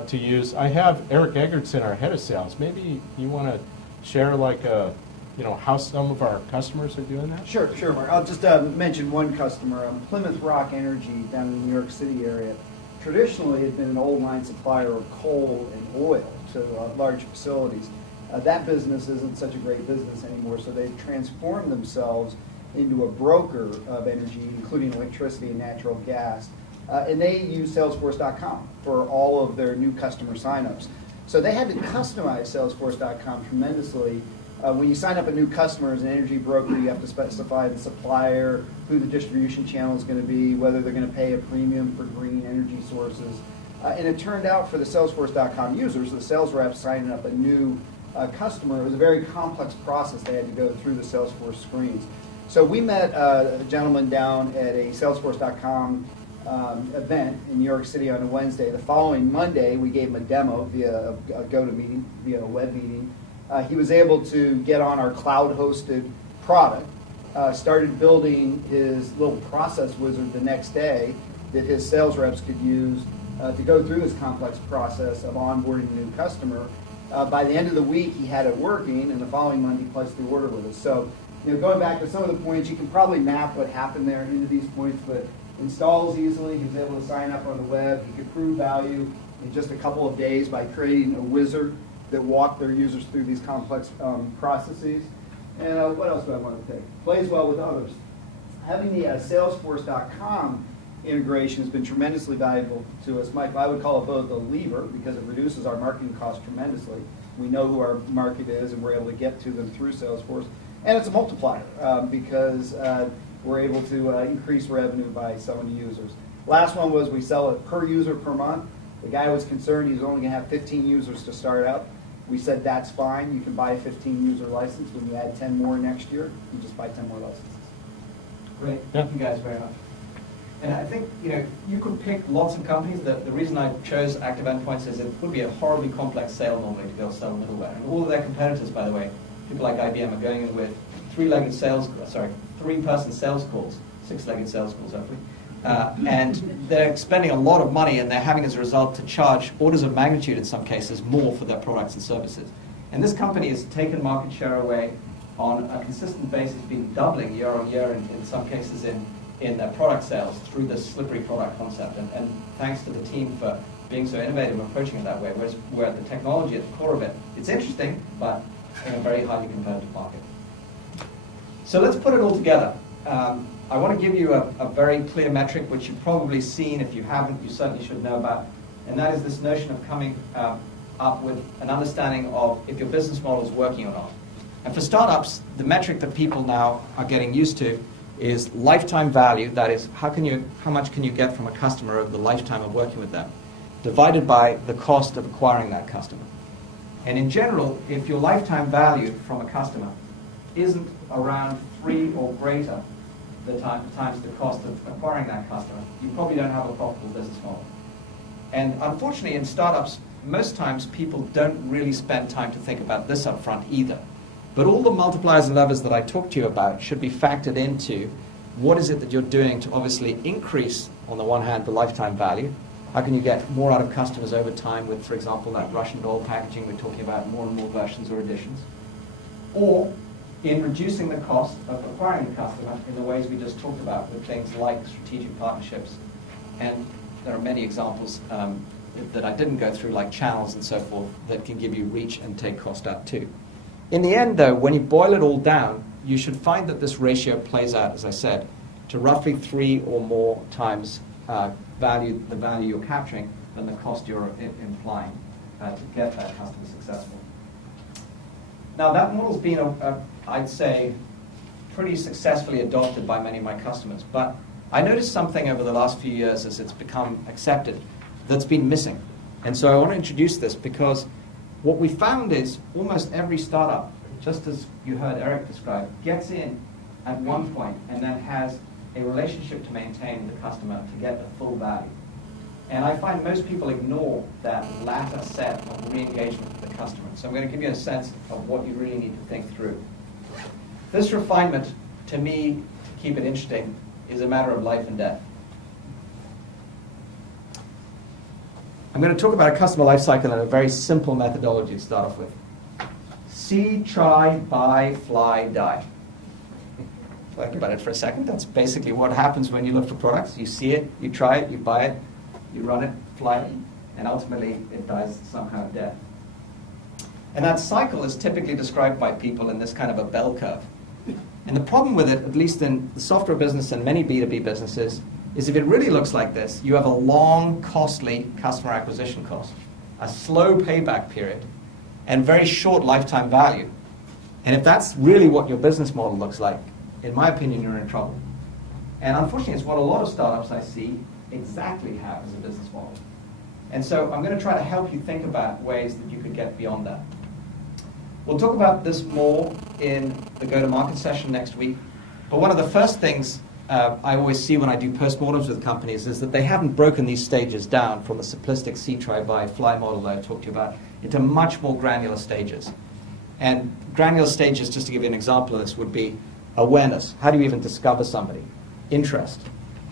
to use. I have Eric Eggertson, our head of sales. Maybe you want to share how some of our customers are doing that? Sure, Mark. I'll just mention one customer, Plymouth Rock Energy down in the New York City area. Traditionally, had been an old line supplier of coal and oil to large facilities. That business isn't such a great business anymore, so they've transformed themselves into a broker of energy, including electricity and natural gas. And they use Salesforce.com for all of their new customer signups. So they had to customize Salesforce.com tremendously. When you sign up a new customer as an energy broker, you have to specify the supplier, who the distribution channel is going to be, whether they're going to pay a premium for green energy sources. And it turned out for the Salesforce.com users, the sales reps signing up a new customer, it was a very complex process. They had to go through the Salesforce screens. So we met a gentleman down at a Salesforce.com event in New York City on a Wednesday. The following Monday, we gave him a demo via a GoToMeeting, via a web meeting. He was able to get on our cloud-hosted product, started building his little process wizard the next day that his sales reps could use to go through this complex process of onboarding a new customer. By the end of the week, he had it working, and the following Monday, he placed the order with us. So, going back to some of the points, you can probably map what happened there into these points, but installs easily. He was able to sign up on the web. He could prove value in just a couple of days by creating a wizard that walked their users through these complex processes. And what else do I want to take? Plays well with others. Having the Salesforce.com integration has been tremendously valuable to us. Mike, I would call it both a lever because it reduces our marketing costs tremendously. We know who our market is, and we're able to get to them through Salesforce. And it's a multiplier because we're able to increase revenue by selling to users. Last one was we sell it per user per month. The guy was concerned he was only going to have 15 users to start out. We said that's fine. You can buy a 15-user license. When you add 10 more next year, you just buy 10 more licenses. Great. Thank you guys very much. And I think you could pick lots of companies. The reason I chose active endpoints is it would be a horribly complex sale normally to go sell middleware. And all of their competitors, by the way, people like IBM are going in with three-person sales calls, six-legged sales calls, hopefully. And they're spending a lot of money, and they're having, as a result, to charge orders of magnitude, in some cases, more for their products and services. And this company has taken market share away on a consistent basis, been doubling year on year in some cases in their product sales through this slippery product concept. And thanks to the team for being so innovative and approaching it that way, where the technology at the core of it, it's interesting, but in a very highly competitive market. So let's put it all together. I want to give you a very clear metric, which you've probably seen. If you haven't, you certainly should know about. And that is this notion of coming up with an understanding of if your business model is working or not. And for startups, the metric that people now are getting used to is lifetime value. That is, how much can you get from a customer over the lifetime of working with them, divided by the cost of acquiring that customer. And in general, if your lifetime value from a customer isn't around 3 or greater times the cost of acquiring that customer, you probably don't have a profitable business model. And unfortunately, in startups, most times people don't really spend time to think about this up front either. But all the multipliers and levers that I talked to you about should be factored into what is it that you're doing to obviously increase, on the one hand, the lifetime value. How can you get more out of customers over time with, for example, that Russian doll packaging we're talking about, more and more versions or editions? Or in reducing the cost of acquiring the customer in the ways we just talked about with things like strategic partnerships. And there are many examples that I didn't go through, like channels and so forth, that can give you reach and take cost out too. In the end, though, when you boil it all down, you should find that this ratio plays out, as I said, to roughly 3 or more times the value you're capturing than the cost you're implying to get that customer successful. Now, that model's been, I'd say, pretty successfully adopted by many of my customers. But I noticed something over the last few years as it's become accepted that's been missing. And so I want to introduce this because what we found is almost every startup, just as you heard Eric describe, gets in at one point and then has a relationship to maintain with the customer to get the full value. And I find most people ignore that latter set of re-engagement with the customer. So I'm going to give you a sense of what you really need to think through. This refinement, to me, to keep it interesting, is a matter of life and death. I'm going to talk about a customer life cycle in a very simple methodology to start off with. See, try, buy, fly, die. Think about it for a second. That's basically what happens when you look for products. You see it, you try it, you buy it, you run it, fly it, and ultimately it dies somehow dead. And that cycle is typically described by people in this kind of a bell curve. And the problem with it, at least in the software business and many B2B businesses, is if it really looks like this, you have a long, costly customer acquisition cost, a slow payback period, and very short lifetime value. And if that's really what your business model looks like, in my opinion, you're in trouble. And unfortunately, it's what a lot of startups I see exactly have as a business model. And so I'm going to try to help you think about ways that you could get beyond that. We'll talk about this more in the go-to-market session next week. But one of the first things I always see when I do postmortems with companies is that they haven't broken these stages down from the simplistic see, try, buy, fly model that I talked to you about into much more granular stages. And granular stages, just to give you an example of this, would be awareness. How do you even discover somebody? Interest.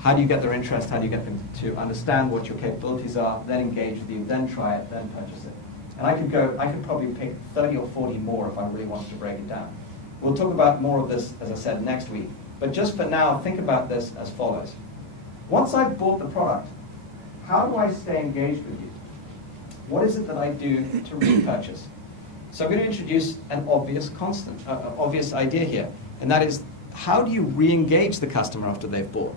How do you get their interest? How do you get them to understand what your capabilities are, then engage with you, then try it, then purchase it? And I could probably pick 30 or 40 more if I really wanted to break it down. We'll talk about more of this, as I said, next week. But just for now, think about this as follows. Once I've bought the product, how do I stay engaged with you? What is it that I do to repurchase? So I'm going to introduce an obvious constant, obvious idea here, and that is, how do you re-engage the customer after they've bought?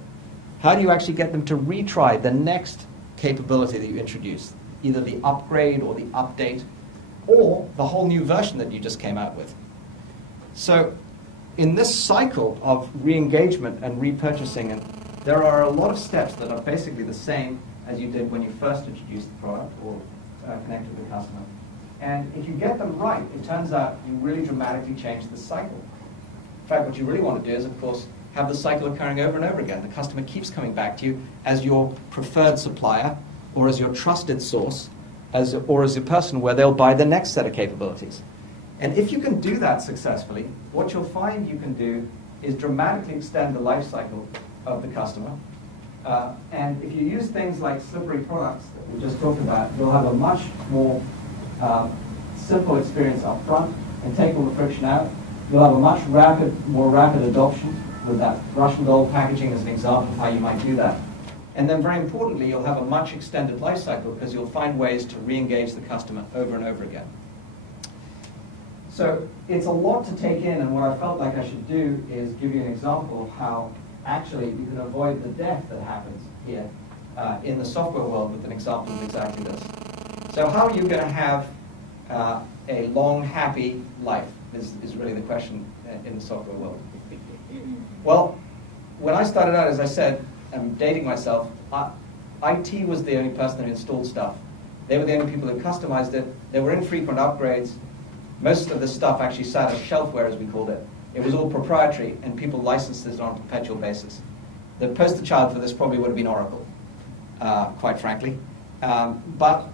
How do you actually get them to retry the next capability that you introduce, either the upgrade or the update, or the whole new version that you just came out with? So in this cycle of re-engagement and repurchasing, and there are a lot of steps that are basically the same as you did when you first introduced the product or connected with the customer. And if you get them right, it turns out you really dramatically change the cycle. In fact, what you really want to do is, of course, have the cycle occurring over and over again. The customer keeps coming back to you as your preferred supplier or as your trusted source or as a person where they'll buy the next set of capabilities. And if you can do that successfully, what you'll find you can do is dramatically extend the life cycle of the customer. And if you use things like slippery products that we just talked about, you'll have a much more simple experience up front and take all the friction out, you'll have a much more rapid adoption with that Russian gold packaging as an example of how you might do that. And then very importantly, you'll have a much extended life cycle because you'll find ways to re-engage the customer over and over again. So it's a lot to take in, and what I felt like I should do is give you an example of how actually you can avoid the death that happens here in the software world with an example of exactly this. So how are you going to have a long, happy life is really the question in the software world. Well, when I started out, as I said, I'm dating myself, IT was the only person who installed stuff. They were the only people who customized it. There were infrequent upgrades. Most of the stuff actually sat as shelfware, as we called it. It was all proprietary, and people licensed it on a perpetual basis. The poster child for this probably would have been Oracle, quite frankly. But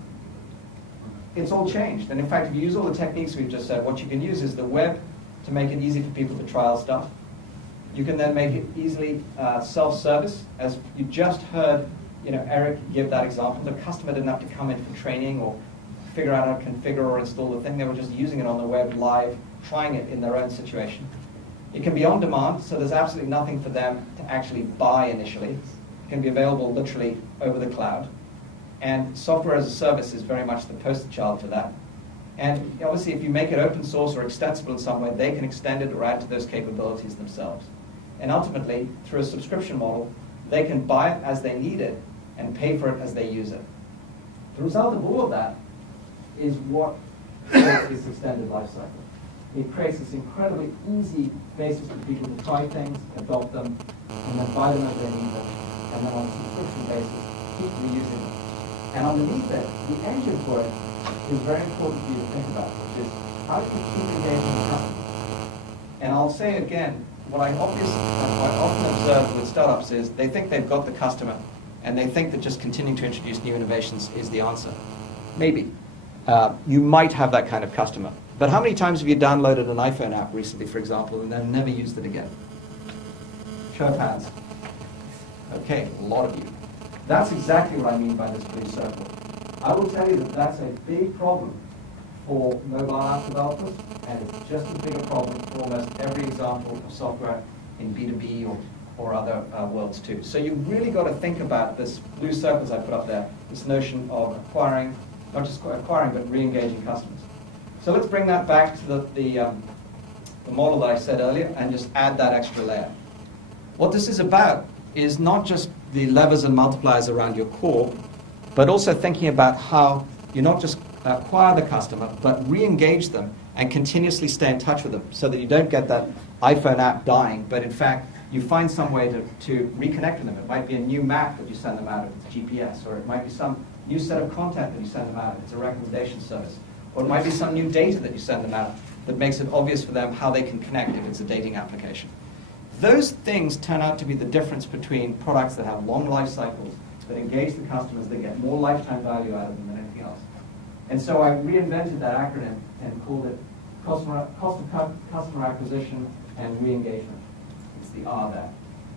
it's all changed. And in fact, if you use all the techniques we've just said, what you can use is the web to make it easy for people to trial stuff. You can then make it easily self-service. As you just heard Eric give that example, the customer didn't have to come in for training or figure out how to configure or install the thing. They were just using it on the web live, trying it in their own situation. It can be on demand, so there's absolutely nothing for them to actually buy initially. It can be available literally over the cloud. And software as a service is very much the poster child for that. And obviously, if you make it open source or extensible in some way, they can extend it or add to those capabilities themselves. And ultimately, through a subscription model, they can buy it as they need it and pay for it as they use it. The result of all of that is what creates this extended life cycle. It creates this incredibly easy basis for people to try things, adopt them, and then buy them as they need them, and then on a subscription basis, keep reusing them. And underneath it, the engine for it is very important for you to think about, which is how do you keep engaging the customer? And I'll say again, what I often observe with startups is they think they've got the customer, and they think that just continuing to introduce new innovations is the answer. Maybe. You might have that kind of customer. But how many times have you downloaded an iPhone app recently, for example, and then never used it again? Show of hands. Okay, a lot of you. That's exactly what I mean by this blue circle. I will tell you that that's a big problem for mobile app developers, and it's just a bigger problem for almost every example of software in B2B or other worlds too. So you've really got to think about this blue circles I put up there, this notion of acquiring, not just acquiring, but re-engaging customers. So let's bring that back to the model that I said earlier and just add that extra layer. What this is about is not just the levers and multipliers around your core, but also thinking about how you not just acquire the customer, but re-engage them and continuously stay in touch with them so that you don't get that iPhone app dying, but in fact, you find some way to reconnect with them. It might be a new map that you send them out if it's GPS, or it might be some new set of content that you send them out if it's a recommendation service, or it might be some new data that you send them out that makes it obvious for them how they can connect if it's a dating application. Those things turn out to be the difference between products that have long life cycles, that engage the customers, that get more lifetime value out of them than anything else. And so I reinvented that acronym and called it cost of customer acquisition and re-engagement. It's the R there.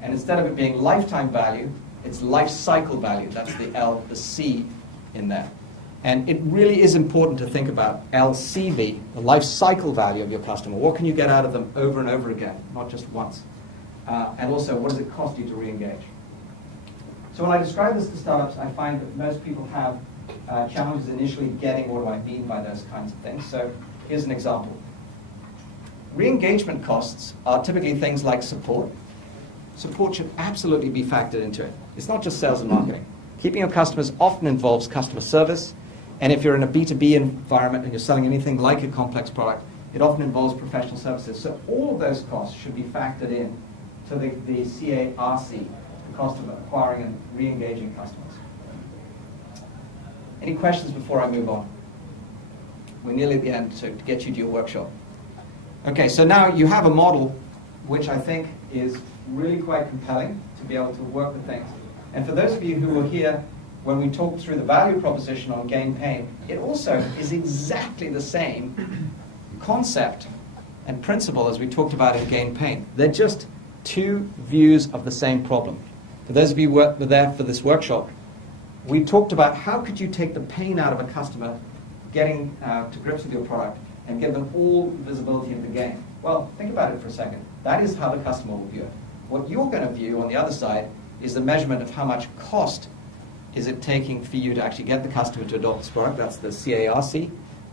And instead of it being lifetime value, it's life cycle value. That's the L, the C in there. And it really is important to think about LCV, the life cycle value of your customer. What can you get out of them over and over again, not just once? And also, what does it cost you to re-engage? So when I describe this to startups, I find that most people have challenges initially getting what do I mean by those kinds of things. So here's an example. Re-engagement costs are typically things like support. Support should absolutely be factored into it. It's not just sales and marketing. Keeping your customers often involves customer service, and if you're in a B2B environment and you're selling anything like a complex product, it often involves professional services. So all of those costs should be factored in to the C.O.R.E, the cost of acquiring and re-engaging customers. Any questions before I move on? We're nearly at the end, so to get you to your workshop. Okay, so now you have a model which I think is really quite compelling to be able to work with things. And for those of you who were here when we talked through the value proposition on gain pain, it also is exactly the same concept and principle as we talked about in gain pain. They're just two views of the same problem. For those of you who were there for this workshop, we talked about how could you take the pain out of a customer getting to grips with your product and give them all visibility of the game. Well, think about it for a second. That is how the customer will view it. What you're going to view on the other side is the measurement of how much cost is it taking for you to actually get the customer to adopt this product. That's the C.O.R.E.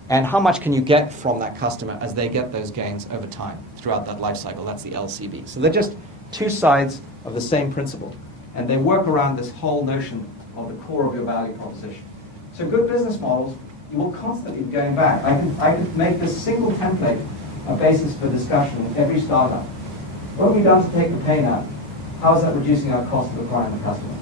And how much can you get from that customer as they get those gains over time throughout that life cycle. That's the LCB. So they're just two sides of the same principle. And they work around this whole notion of the core of your value proposition. So good business models, you will constantly be going back. I can make this single template a basis for discussion with every startup. What have we done to take the pain out? How is that reducing our cost of acquiring the customer?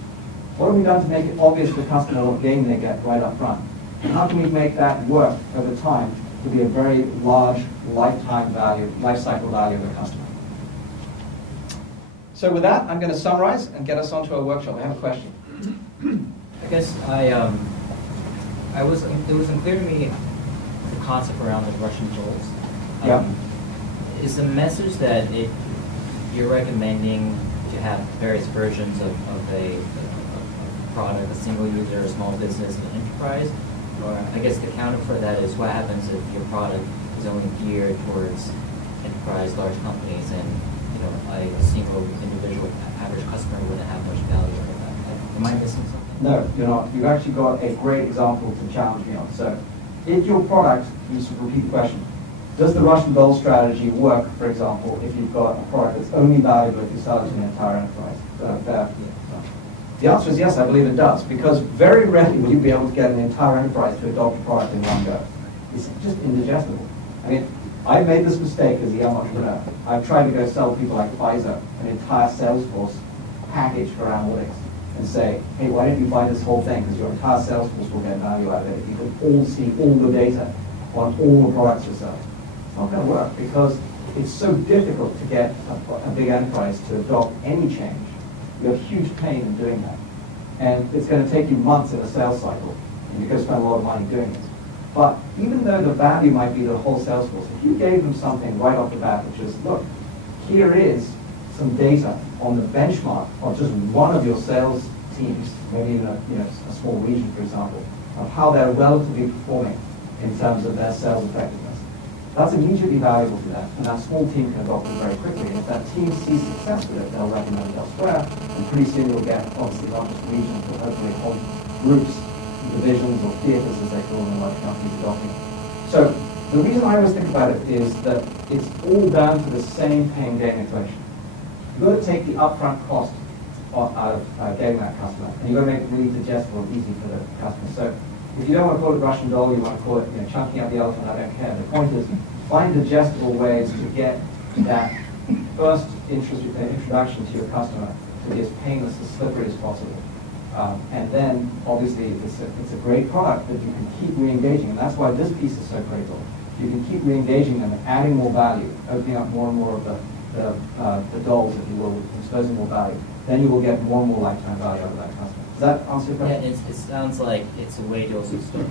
What have we done to make it obvious to the customer what gain they get right up front? And how can we make that work over time to be a very large lifetime value, life cycle value of the customer? So with that, I'm going to summarize and get us onto our workshop. I have a question. I guess it was unclear to me the concept around the Russian dolls. Yeah. Is the message that you're recommending to have various versions of a product, a single user, a small business, an enterprise? Or I guess the counter for that is what happens if your product is only geared towards enterprise, large companies, and a single individual average customer wouldn't have much value out of that. Am I missing something? No, you're not. You've actually got a great example to challenge me on. So if your product, just to repeat the question, does the Russian doll strategy work, for example, if you've got a product that's only valuable if you sell it to an entire enterprise? The answer is yes, I believe it does, because very rarely will you be able to get an entire enterprise to adopt a product in one go. It's just indigestible. I mean, I've made this mistake as a young entrepreneur. I've tried to go sell people like Pfizer an entire Salesforce package for analytics and say, hey, why don't you buy this whole thing, because your entire Salesforce will get value out of it if you can all see all the data on all the products you're selling. It's not going to work because it's so difficult to get a big enterprise to adopt any change. You have huge pain in doing that. And it's going to take you months in a sales cycle, and you're going to spend a lot of money doing it. But even though the value might be the whole sales force, if you gave them something right off the bat, which is, look, here is some data on the benchmark of just one of your sales teams, maybe even a small region, for example, of how they're relatively performing in terms of their sales effectiveness. That's immediately valuable to them, and that small team can adopt it very quickly. And if that team sees success with it, they'll recommend it elsewhere, and pretty soon you'll get, obviously, not just regions, but hopefully whole groups, divisions, or theaters, as they call them in large companies, adopting it. So the reason I always think about it is that it's all down to the same pain gain equation. You've got to take the upfront cost out of getting that customer, and you've got to make it really digestible and easy for the customer. So if you don't want to call it Russian doll, you want to call it chunking up the elephant, I don't care. The point is, find digestible ways to get that first introduction to your customer to be as painless, as slippery as possible. And then, obviously, it's a great product that you can keep re-engaging, and that's why this piece is so critical. You can keep re-engaging them and adding more value, opening up more and more of the dolls, if you will, exposing more value. Then you will get more and more lifetime value out of that customer. Does that answer your question? Yeah, it sounds like it's a way to also start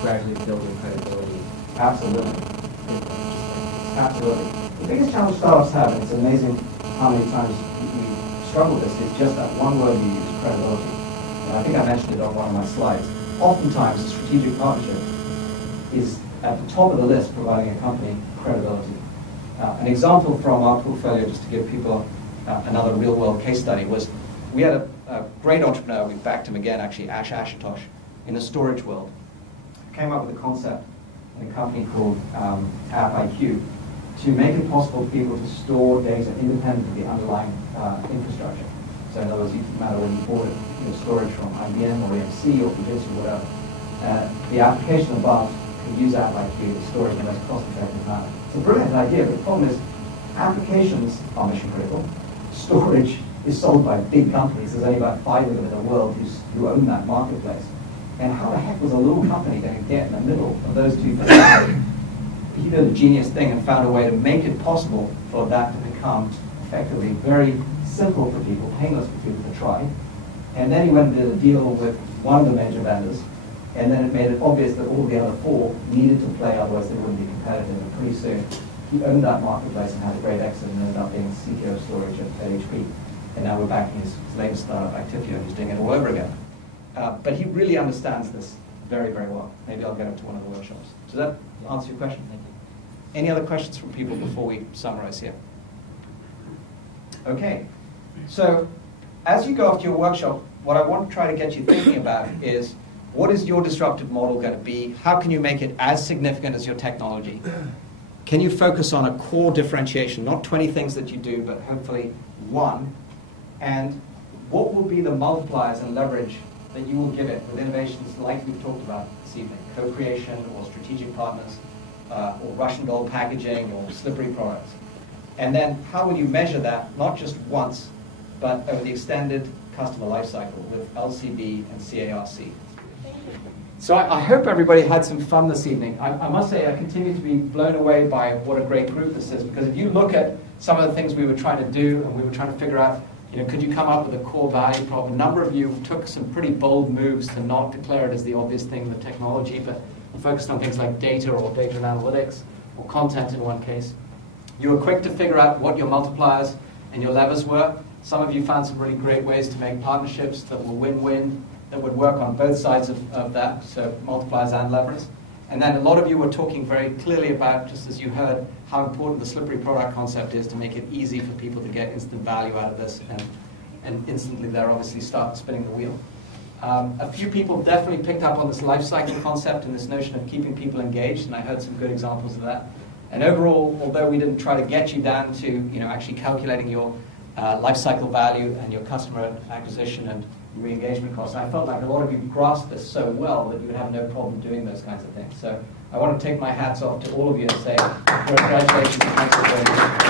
gradually building credibility. Absolutely. Absolutely. The biggest challenge startups have, and it's amazing how many times we struggle with this, is just that one word you use, credibility. And I think I mentioned it on one of my slides. Oftentimes, a strategic partnership is at the top of the list, providing a company credibility. An example from our portfolio, just to give people another real-world case study, was we had a great entrepreneur, we backed him again, actually, Ash Ashutosh, in the storage world. Came up with a concept in a company called AppIQ to make it possible for people to store data independent of the underlying infrastructure. So in other words, it doesn't matter whether you bought it, storage from IBM or EMC or Fujitsu or whatever. The application above can use AppIQ to store it in the most cost-effective manner. It's a brilliant idea, but the problem is applications are mission critical. Storage is sold by big companies. There's only about 5 of them in the world who own that marketplace. And how the heck was a little company going to get in the middle of those two things? He did a genius thing and found a way to make it possible for that to become effectively very simple for people, painless for people to try. And then he went and did a deal with one of the major vendors, and then it made it obvious that all the other 4 needed to play, otherwise they wouldn't be competitive. And pretty soon, he owned that marketplace and had a great exit and ended up being CTO of storage at HP. And now we're backing his latest startup, Actifio, who's doing it all over again. But he really understands this very, very well. Maybe I'll get him to one of the workshops. Does that answer your question? Thank you. Any other questions from people before we summarize here? Okay. So as you go off to your workshop, what I want to try to get you thinking about is, what is your disruptive model going to be? How can you make it as significant as your technology? Can you focus on a core differentiation, not 20 things that you do, but hopefully one? And what will be the multipliers and leverage that you will give it with innovations like we've talked about this evening, co-creation or strategic partners, or Russian doll packaging or slippery products? And then how will you measure that, not just once, but over the extended customer lifecycle with LCB and C.O.R.E. So I hope everybody had some fun this evening. I must say I continue to be blown away by what a great group this is, because if you look at some of the things we were trying to do, and we were trying to figure out, could you come up with a core value prop? A number of you took some pretty bold moves to not declare it as the obvious thing, the technology, but focused on things like data or data and analytics, or content in one case. You were quick to figure out what your multipliers and your levers were. Some of you found some really great ways to make partnerships that were win-win, that would work on both sides of that, so multipliers and levers. And then a lot of you were talking very clearly about, just as you heard, how important the slippery product concept is to make it easy for people to get instant value out of this, and instantly they're obviously start spinning the wheel. A few people definitely picked up on this life cycle concept and this notion of keeping people engaged, and I heard some good examples of that. And overall, although we didn't try to get you down to actually calculating your life cycle value and your customer acquisition and re-engagement costs, I felt like a lot of you grasped this so well that you would have no problem doing those kinds of things. So I want to take my hats off to all of you and say congratulations and thanks for doing this.